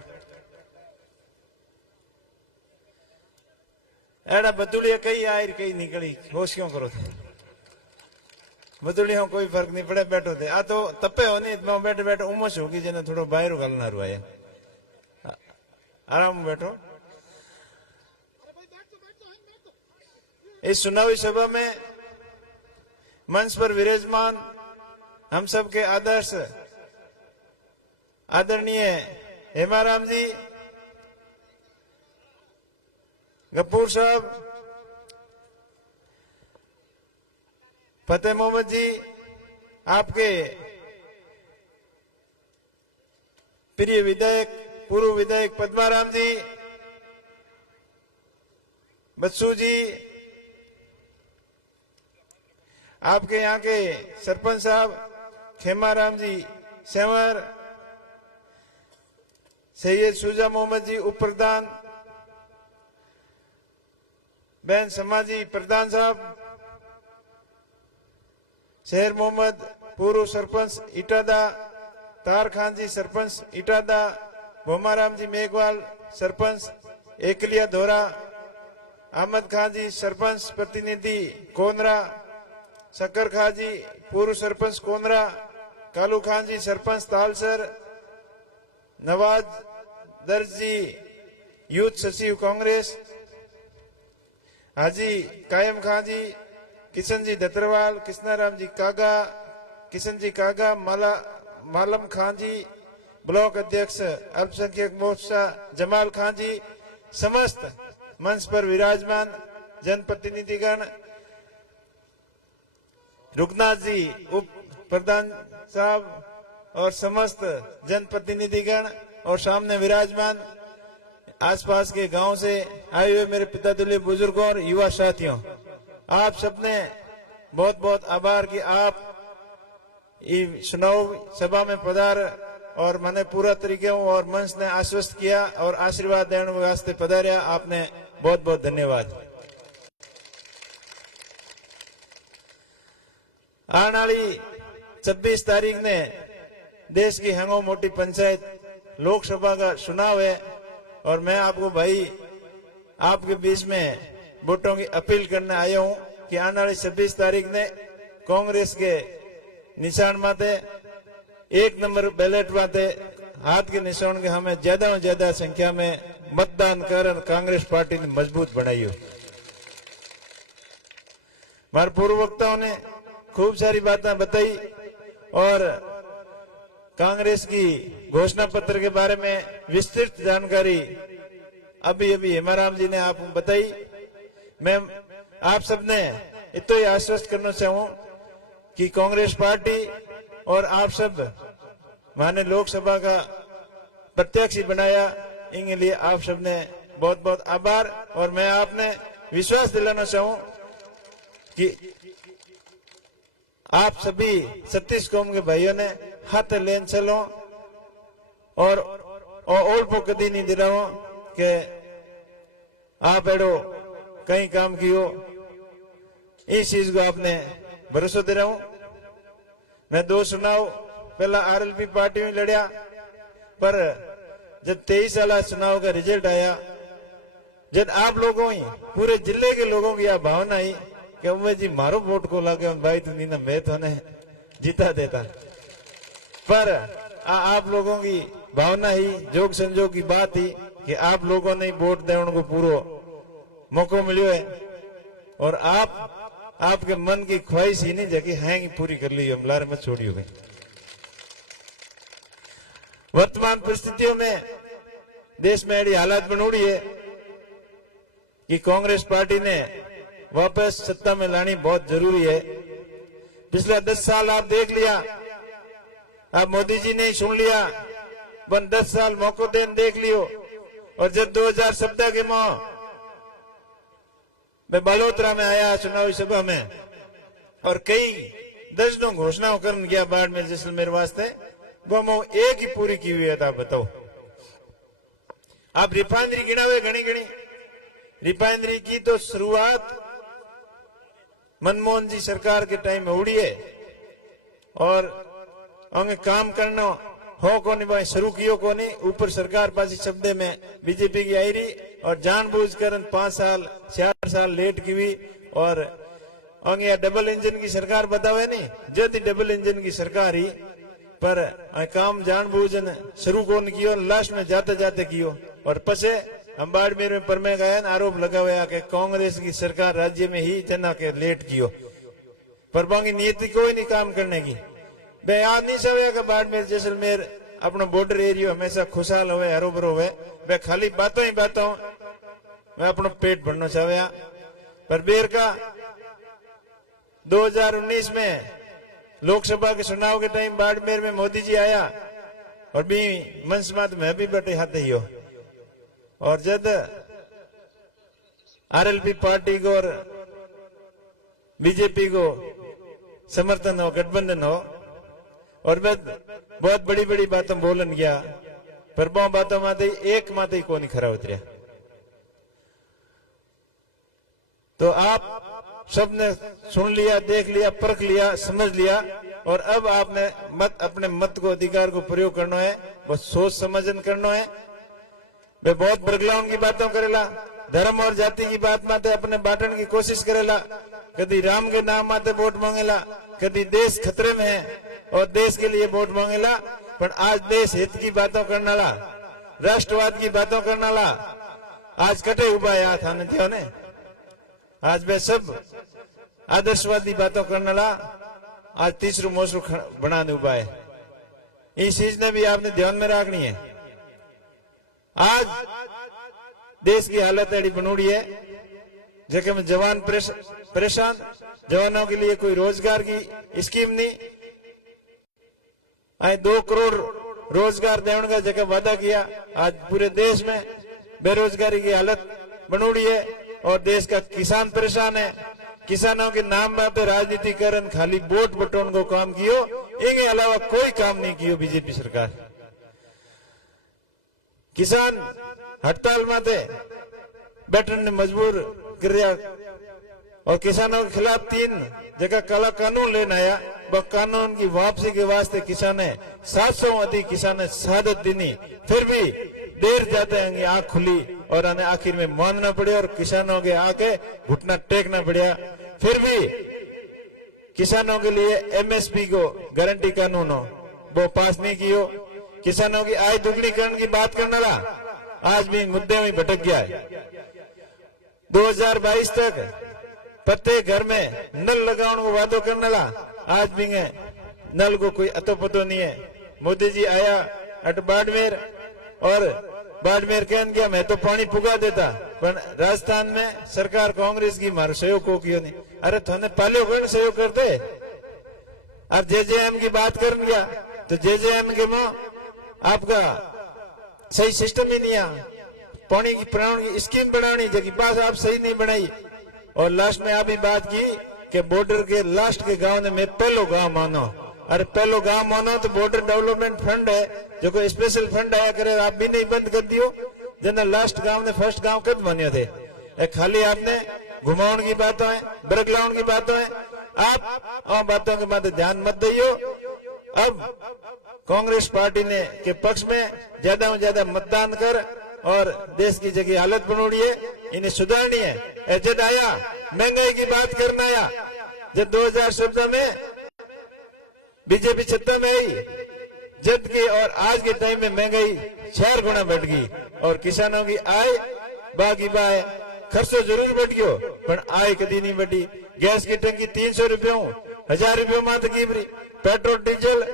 एड़ा बदुड़िया कई आई कई निकली, होश क्यों करो थे? बदुड़िया कोई फर्क नहीं पड़े, बैठो थे। आ तो तपे हो नहीं, बैठे बैठे उमस होगी जेने थोड़ा बाहर गलना रुआ, आराम बैठो। इस चुनावी सभा में मंच पर विराजमान हम सबके आदर्श आदरणीय हेमाराम जी, गफूर साहब, फतेह मोहम्मद जी, आपके प्रिय विधायक पूर्व विधायक पद्माराम जी, बच्चू जी, आपके यहाँ के सरपंच साहब खेमाराम जी सेवर, सैयद शुजा मोहम्मद जी उप प्रधान, बहन समाजी प्रधान साहब, शहर मोहम्मद पूर्व सरपंच इटादा, तार खान जी सरपंच इटादा, भोमाराम जी मेघवाल सरपंच एकलिया धोरा, अहमद खान जी सरपंच प्रतिनिधि कोनरा, शक्कर खान जी पूर्व सरपंच कोनरा, कालू खान जी सरपंच तालसर, नवाज दर्ज जी यूथ सचिव कांग्रेस, हाजी कायम खान जी, किशन जी दतरवाल, कृष्णाराम जी कागा, किशन जी कागा, मालम खान जी ब्लॉक अध्यक्ष अल्पसंख्यक मोर्चा जमाल खान जी, समस्त मंच पर विराजमान जनप्रतिनिधिगण, रुकनाथ जी उप प्रधान साहब और समस्त जनप्रतिनिधिगण और सामने विराजमान आसपास के गांव से आए हुए मेरे पिता तुल्य बुजुर्गों और युवा साथियों, आप सबने बहुत बहुत आभार कि आप चुनाव सभा में पधार और मैंने पूरा तरीके और मंच ने आश्वस्त किया और आशीर्वाद देने वास्ते पधारिया। आपने बहुत बहुत धन्यवाद। आने वाली 26 तारीख ने देश की हैंगो मोटी पंचायत लोकसभा का चुनाव है और मैं आपको भाई आपके बीच में वोटों की अपील करने आया हूं कि आने वाली 26 तारीख ने कांग्रेस के निशान माते 1 नंबर बैलेट माते हाथ के निशान के हमें ज्यादा से ज्यादा संख्या में मतदान कर कांग्रेस पार्टी ने मजबूत बनाई हो। हमारे पूर्व वक्ताओं ने खूब सारी बातें बताई और कांग्रेस की घोषणा पत्र के बारे में विस्तृत जानकारी अभी अभी हेमाराम जी ने आपको बताई। मैं आप सबने इतना ही आश्वस्त करना चाहूं कि कांग्रेस पार्टी और आप सब माने लोकसभा का प्रत्याशी बनाया, इनके लिए आप सबने बहुत बहुत आभार। और मैं आपने विश्वास दिलाना चाहूं कि आप सभी 36 कौम के भाइयों ने हाथ लेन चलो और ओल्पो कदी नहीं दिलाओ कि आप एडो कहीं काम कियो, इस चीज को आपने भरोसा दे रहा हूं। मैं 2 चुनाव पहला आरएलपी पार्टी में लड़िया, पर जब 23 साल चुनाव का रिजल्ट आया, जब आप लोगों ही पूरे जिले के लोगों की यह भावना आई कि उम्मे जी मारो वोट को लागे भाई तो नहीं ना मैं तो ने जीता देता, पर आप लोगों की भावना ही जोग संजोग की बात ही कि आप लोगों ने वोट देने को पूरा मौका मिलो है और आपके मन की ख्वाहिश ही नहीं जगी है पूरी कर ली, हम लारे मत छोड़ी हो गई। वर्तमान परिस्थितियों में देश में ऐसी हालात बनोड़ी है कि कांग्रेस पार्टी ने वापस सत्ता में लानी बहुत जरूरी है। पिछले 10 साल आप देख लिया, अब मोदी जी ने सुन लिया, बन 10 साल मौका देन देख लियो। और जब 2017 के माह मैं बालोतरा में आया चुनावी सभा में और कई दर्जनों घोषणाओं कर गया बाढ़ में जैसलमेर वास्ते, वो मैं एक ही पूरी की हुई है। आप बताओ, आप रिफाइनरी गिना हुए घनी घनी रिफाइनरी की तो शुरुआत मनमोहन जी सरकार के टाइम में उड़ी है और हमें काम करना हो को नहीं भाई शुरू कियो को नहीं। ऊपर सरकार पासी शब्द में बीजेपी की आई रही और जानबूझकर 5 साल 4 साल लेट की हुई और अंगे डबल इंजन की सरकार बतावे नहीं जब डबल इंजन की सरकार ही पर काम जानबूझन शुरू कौन कियो लास्ट में जाते जाते कियो और पसे हम बाड़मेर में परमे गए आरोप लगा हुआ कि कांग्रेस की सरकार राज्य में ही जना के लेट कियो पर बाकी नीति कोई नहीं काम करने की। बे याद नहीं सवे कि बाड़मेर जैसलमेर अपना बॉर्डर एरिया हमेशा खुशहाल होवे हरो भरो होवे। बे खाली बातों ही बातों मैं अपना पेट भरना चाहे पर बेर का 2019 में लोकसभा के चुनाव के टाइम बाड़मेर में मोदी जी आया और भी मंच मात में भी बैठे हाथ ही हो और जब आरएलपी पार्टी को और बीजेपी को समर्थन हो गठबंधन हो और बहुत बड़ी बड़ी बातें बोलन गया पर वो बातों माते एक माते को नहीं खरा उतरिया। तो आप सबने सुन लिया, देख लिया, परख लिया, समझ लिया और अब आपने अपने मत को अधिकार को प्रयोग करना है, बस सोच समझन करना है। वे बहुत बरगलाउन की बातों करेला, धर्म और जाति की बात माते अपने बांटन की कोशिश करेला, कभी राम के नाम माते वोट मांगेला, कभी देश खतरे में है और देश के लिए वोट मांगेला। पर आज देश हित की बातों करने वाला, राष्ट्रवाद की बातों करने वाला आज कटे उबा याद आने थे ने आज वे सब आदर्शवादी बातों करने वाला आज तीसरू मोसरू बनाने उबा है। इस चीज ने भी आपने ध्यान में रखनी है। आज देश की हालत ऐसी बनोड़ी है जगह में जवान परेशान, जवानों के लिए कोई रोजगार की स्कीम नहीं। 2 करोड़ रोजगार देने का जगह वादा किया, आज पूरे देश में बेरोजगारी की हालत बनोड़ी है और देश का किसान परेशान है। किसानों के नाम पे राजनीतिकरण खाली वोट बटोन को काम कियो, इनके अलावा कोई काम नहीं कियो बीजेपी सरकार। किसान हड़ताल माते बैठने ने मजबूर कर दिया और किसानों के खिलाफ 3 जगह काला कानून लेना आया। वह कानून की वापसी के वास्ते किसान 700 अधिक किसान शहादत देनी, फिर भी देर जाते हैं आंख खुली और उन्हें आखिर में मानना पड़े और किसानों के आगे घुटना टेकना पड़ा। फिर भी किसानों के लिए एमएसपी को गारंटी कानून हो वो पास नहीं कियो। किसानों की आय दुगनीकरण की बात करने वाला आज भी मुद्दे में भटक गया है। 2022 तक प्रत्येक घर में नल लगाने को वादो करने वाला आज भी नल को कोई अतो पतो नहीं है। मोदी जी आया अट बाड़मेर और बाड़मेर कहन गया मैं तो पानी पुगा देता, पर राजस्थान में सरकार कांग्रेस की मारो सहयोग को किया नहीं। अरे थोने पालियो कौन सहयोग करते। अब जेजेएम की बात कर गया तो जेजेएम के में आपका सही सिस्टम ही नहीं है। पानी की प्रणाली की स्कीम बनानी जबकि बात आप सही नहीं बनाई और लास्ट में आप ही बात की कि बॉर्डर के लास्ट के गांव ने मैं पहलो गांव मानो। अरे पहलो गांव मानो तो बॉर्डर डेवलपमेंट फंड है जो कोई स्पेशल फंड आया करे, आप भी नहीं बंद कर दियो। जना लास्ट गांव ने फर्स्ट गांव कब मान्यो थे। खाली आपने घुमाउन की बातों है, बरगलाउन की बातों है, आप बातों के बाद ध्यान मत दियो। अब कांग्रेस पार्टी ने के पक्ष में ज्यादा से ज्यादा मतदान कर और देश की जगह हालत बनोड़ी है, इन्हें सुधारनी है। जब आया महंगाई की बात करना आया, जब 2017 में बीजेपी सत्ता में आई जब की और आज के टाइम में महंगाई 4 गुना बढ़ गई और किसानों की आय बाकी बाय खर्चो जरूर बढ़ गयो पर आय कभी नहीं बढ़ी। गैस की टंकी 300 रुपयों 1000 रुपयों मात्र की, पेट्रोल डीजल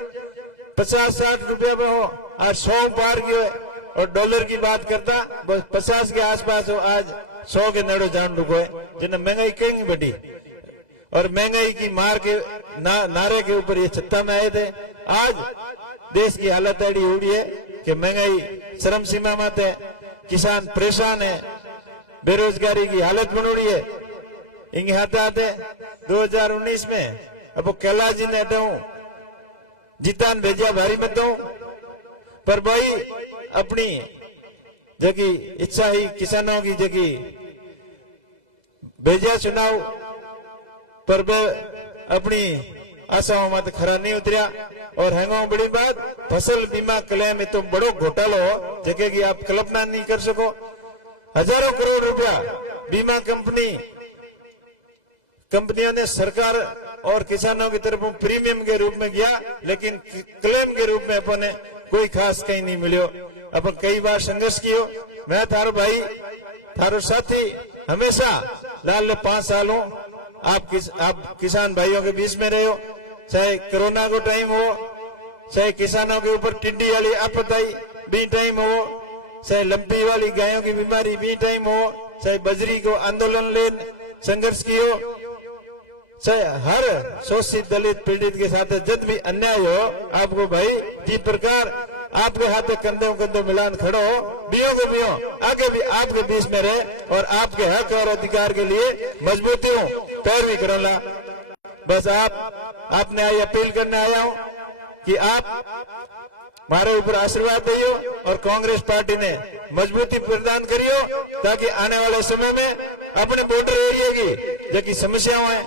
50-60 रुपया में हो आज 100 पार गयो है और डॉलर की बात करता बस 50 के आसपास हो, आज 100 के नड़ो जान रुको है। जिन्हें महंगाई कहीं बढ़ी और महंगाई की मार के नारे के ऊपर ये सत्ता में आए थे। आज देश की हालत ऐसी हो रही है कि महंगाई चरम सीमा में है, किसान परेशान है, बेरोजगारी की हालत बन रही है। इंगे आते 2019 में अब कैलाश जी ने हटाऊ जीतान भेजा भारी मतों पर भाई अपनी जगी इच्छा ही किसानों की जगी भेजा चुनाव पर अपनी आशाओं मत खरा नहीं उतरिया। और हैंगो बड़ी बात फसल बीमा क्लेम में तो बड़ो घोटालो हो जगह की आप कल्पना नहीं कर सको। हजारों करोड़ रुपया बीमा कंपनियों ने सरकार और किसानों की तरफ प्रीमियम के रूप में किया, लेकिन क्लेम के रूप में अपन कोई खास कहीं नहीं मिलो। अपन कई बार संघर्ष कियो। मैं थारो भाई थारो साथी हमेशा लाल 5 साल हूं। आप किसान भाइयों के बीच में रहे हो, चाहे कोरोना को टाइम हो, चाहे किसानों के ऊपर टिड्डी वाली आपदा भी टाइम हो, चाहे लंपी वाली गायों की बीमारी भी टाइम हो, चाहे बजरी को आंदोलन ले संघर्ष कियो, चाहे हर शोषित दलित पीड़ित के साथ जब भी अन्याय हो, आपको भाई जी प्रकार आपके हाथ कंधों कंधों मिलान खड़ो हो, बियो को बियो आगे भी आपके बीच में रहे और आपके हक और अधिकार के लिए मजबूती हूँ पैरवी करोला। बस आपने आई अपील करने आया हूँ कि आप हमारे ऊपर आशीर्वाद दियो और कांग्रेस पार्टी ने मजबूती प्रदान करियो, ताकि आने वाले समय में अपने बॉर्डर एरिया की जो समस्याएं हैं,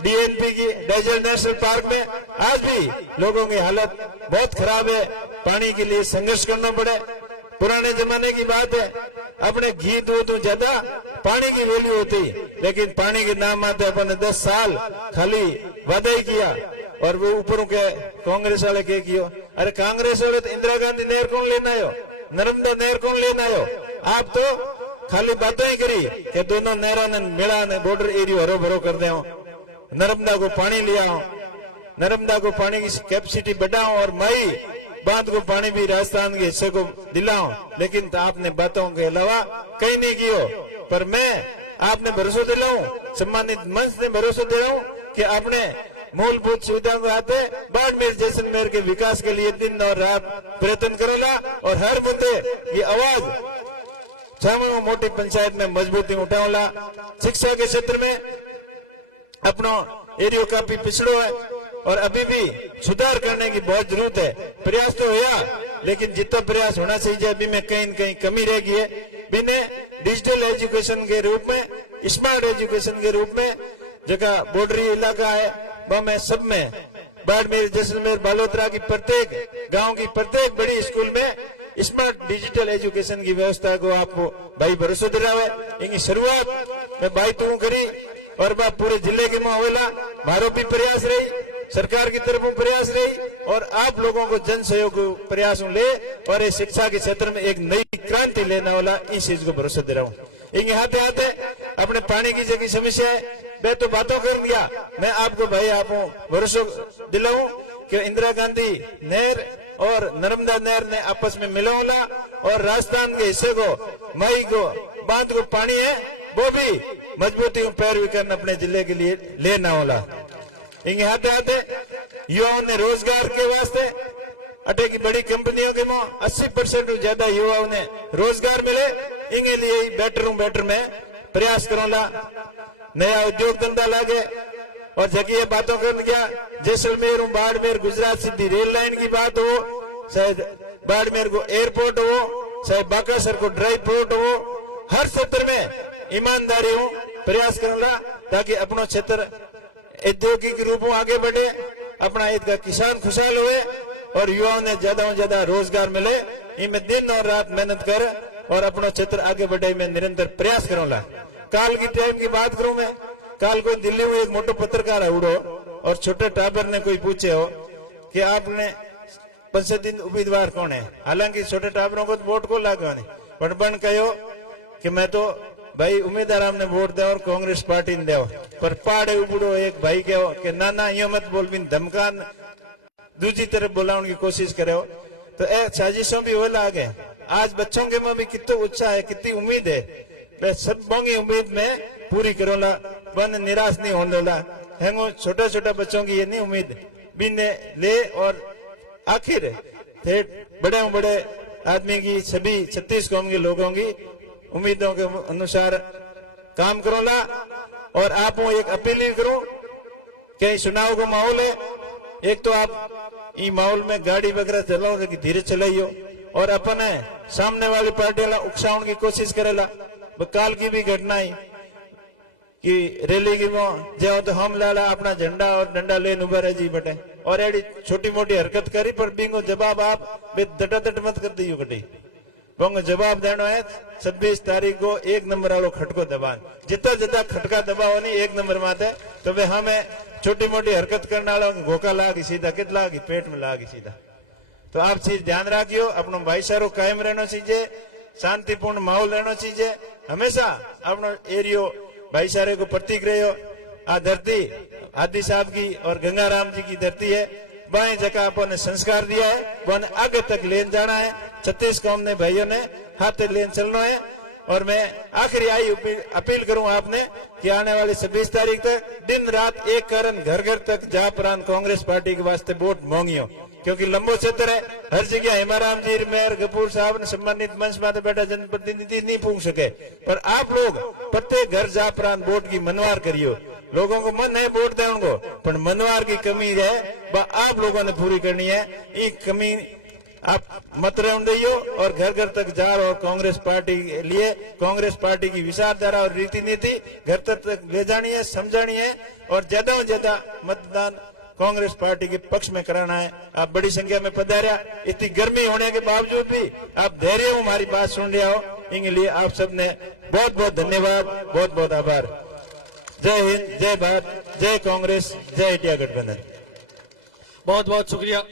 डीएनपी की डेजर्ट नेशनल पार्क में आज भी लोगों की हालत बहुत खराब है, पानी के लिए संघर्ष करना पड़े। पुराने जमाने की बात है, अपने घी दूध ज्यादा पानी की वैल्यू होती, लेकिन पानी के नाम आते अपन 10 साल खाली वादा ही किया और वो ऊपर के कांग्रेस वाले के कियो। अरे कांग्रेस वाले तो इंदिरा गांधी नहर कौन लेना आयो, नर्मदा नहर कौन लेना आयो, आप तो खाली बातें ही करी कि दोनों नहरों ने मिला ने बॉर्डर एरिया हरो भरो कर दे, नर्मदा को पानी लिया, नर्मदा को पानी की कैपेसिटी बढ़ाओ और मई बांध को पानी भी राजस्थान के हिस्से को दिलाओ, लेकिन तो आपने बातों के अलावा कहीं नहीं कियो। पर मैं आपने भरोसा दिलाऊं, सम्मानित मंच ने भरोसा दे रहा हूं कि आपने मूलभूत सुविधाओं को आते बाड़मेर जैसलमेर के विकास के लिए दिन और रात प्रयत्न करेगा और हर मुद्दे की आवाज छावा मोटी पंचायत में मजबूती उठाओला। शिक्षा के क्षेत्र में अपना एरिया काफी पिछड़ो है और अभी भी सुधार करने की बहुत जरूरत है। प्रयास तो हुआ, लेकिन जितना प्रयास होना चाहिए अभी में कहीं न कहीं कमी रह गई है। बिना डिजिटल एजुकेशन के रूप में, स्मार्ट एजुकेशन के रूप में जगह बॉर्डरी इलाका है वह में सब में बाड़मेर जैसलमेर बालोतरा की प्रत्येक गांव की प्रत्येक बड़ी स्कूल में स्मार्ट डिजिटल एजुकेशन की व्यवस्था को आपको भाई भरोसा दिला है। इनकी शुरुआत में भाई तू करी और वह पूरे जिले के माहौला मारो भी प्रयास रही, सरकार की तरफ प्रयास रही और आप लोगों को जन सहयोग प्रयासों ले और इस शिक्षा के क्षेत्र में एक नई क्रांति लेने वाला इस चीज को भरोसा दे रहा हूँ। इनके हाथे हाथे अपने पानी की जगह समस्या है, मैं तो बातों कर दिया, मैं आपको भाई आप भरोसा दिलाऊं कि इंदिरा गांधी नहर और नर्मदा नहर ने आपस में मिलाओला और राजस्थान के हिस्से को मई को बांध को पानी है वो भी मजबूती पैरवी करना अपने जिले के लिए लेना होला। इनके हाथे हाथे युवाओं ने रोजगार के वास्ते अटे की बड़ी कंपनियों के 80% ज्यादा युवाओं ने रोजगार मिले, इनके लिए ही बेटर में प्रयास करोला, नया उद्योग धंधा लागे और जगह बातों कर गया जैसलमेर बाड़मेर गुजरात सीधी रेल लाइन की बात हो, चाहे बाड़मेर को एयरपोर्ट हो, चाहे बाकासर को ड्राई पोर्ट हो, हर क्षेत्र में ईमानदारी हो प्रयास करूंगा ताकि अपना क्षेत्र औद्योगिक रूप में आगे बढ़े, अपना ईद का किसान खुशहाल हुए और युवाओं ने ज्यादा से ज्यादा रोजगार मिले। इनमें दिन और रात मेहनत कर और अपना क्षेत्र आगे बढ़े में निरंतर प्रयास करूंगा। काल की टाइम की बात करूं मैं, काल को दिल्ली में एक मोटो पत्रकार उड़ो और छोटे टाबर ने कोई पूछे हो कि आपने 5 दिन उम्मीदवार कौन है, हालांकि छोटे टाबरों को वोट को लागे नहीं, बन कहो कि मैं तो भाई उम्मीदवार हमने वोट दे और कांग्रेस पार्टी ने दो, पर पाड़े उबड़ो एक भाई कहो कि ना यो मत बोल बिन धमकान दूसरी तरफ बुलाने की कोशिश करे हो, तो साजिशों भी होला आगे। आज बच्चों के में भी कितना उत्साह है, कितनी उम्मीद है, मैं सबों की उम्मीद में पूरी करोला, बन निराश नहीं होने वाला है। छोटा छोटा बच्चों की ये नहीं उम्मीद बिने ले और आखिर बड़े आदमी की सभी 36 कौम के लोगों की उम्मीदों के अनुसार काम करोला। और आप एक अपील ही करूं कि चुनाव का माहौल है, एक तो आप ई माहौल में गाड़ी वगैरह चलाओ कि धीरे चलाइयो और अपन सामने वाली पार्टी वाला उकसाउन की कोशिश करेला। काल की भी घटना ही कि रैली की जो तो हम लाला अपना झंडा और डंडा लेन उभा रहे जी बटे और एडी छोटी मोटी हरकत करी पर बिंगो जवाब आप दटादट मत कर दियो कटी बोंगो जवाब देनो है 26 तारीख को 1 नंबर वालों खटको दबान जितना जितना खटका दबाओ नहीं 1 नंबर माते तो वे हमें छोटी मोटी हरकत करने वालों घोका लागी सीधा कित लागी पेट में लागी सीधा। तो आप चीज ध्यान रखियो, अपनो भाईचारो कायम रहना चाहिए, शांतिपूर्ण माहौल रहना चाहिए, हमेशा अपनो एरियो भाईचारे को प्रतीक रहो। आ धरती आदि साहब की और गंगाराम जी की धरती है, बाएं जगह अपन ने संस्कार दिया है वो आगे तक लेन जाना है। 36 कौम ने भाइयों ने हाथ लेन चलना है और मैं आखिरी आई अपील करूं आपने कि आने वाली 26 तारीख तक दिन रात एक कारण घर घर तक जा प्रांत कांग्रेस पार्टी के वास्ते वोट मांगियो, क्योंकि लंबो क्षेत्र है, हर जगह हेमाराम जी मेयर गपूर साहब ने सम्मानित मंच में बैठा जनप्रतिनिधि नहीं पूछ सके, पर आप लोग प्रत्येक घर जा प्रांत वोट की मनवार करियो। लोगों को मन है वोट दे उनको, पर मनवार की कमी है वह आप लोगों ने पूरी करनी है। ये कमी आप मत रहने दियो और घर घर तक जा और कांग्रेस पार्टी के लिए कांग्रेस पार्टी की विचारधारा और रीति नीति घर तक ले जानी है, समझानी है और ज्यादा से ज्यादा मतदान कांग्रेस पार्टी के पक्ष में कराना है। आप बड़ी संख्या में पधारा, इतनी गर्मी होने के बावजूद भी आप धैर्य हो हमारी बात सुन लिया हो, इनके लिए आप सबने बहुत बहुत धन्यवाद, बहुत बहुत आभार। जय हिंद, जय भारत, जय कांग्रेस, जय इंडिया गठबंधन। बहुत बहुत शुक्रिया।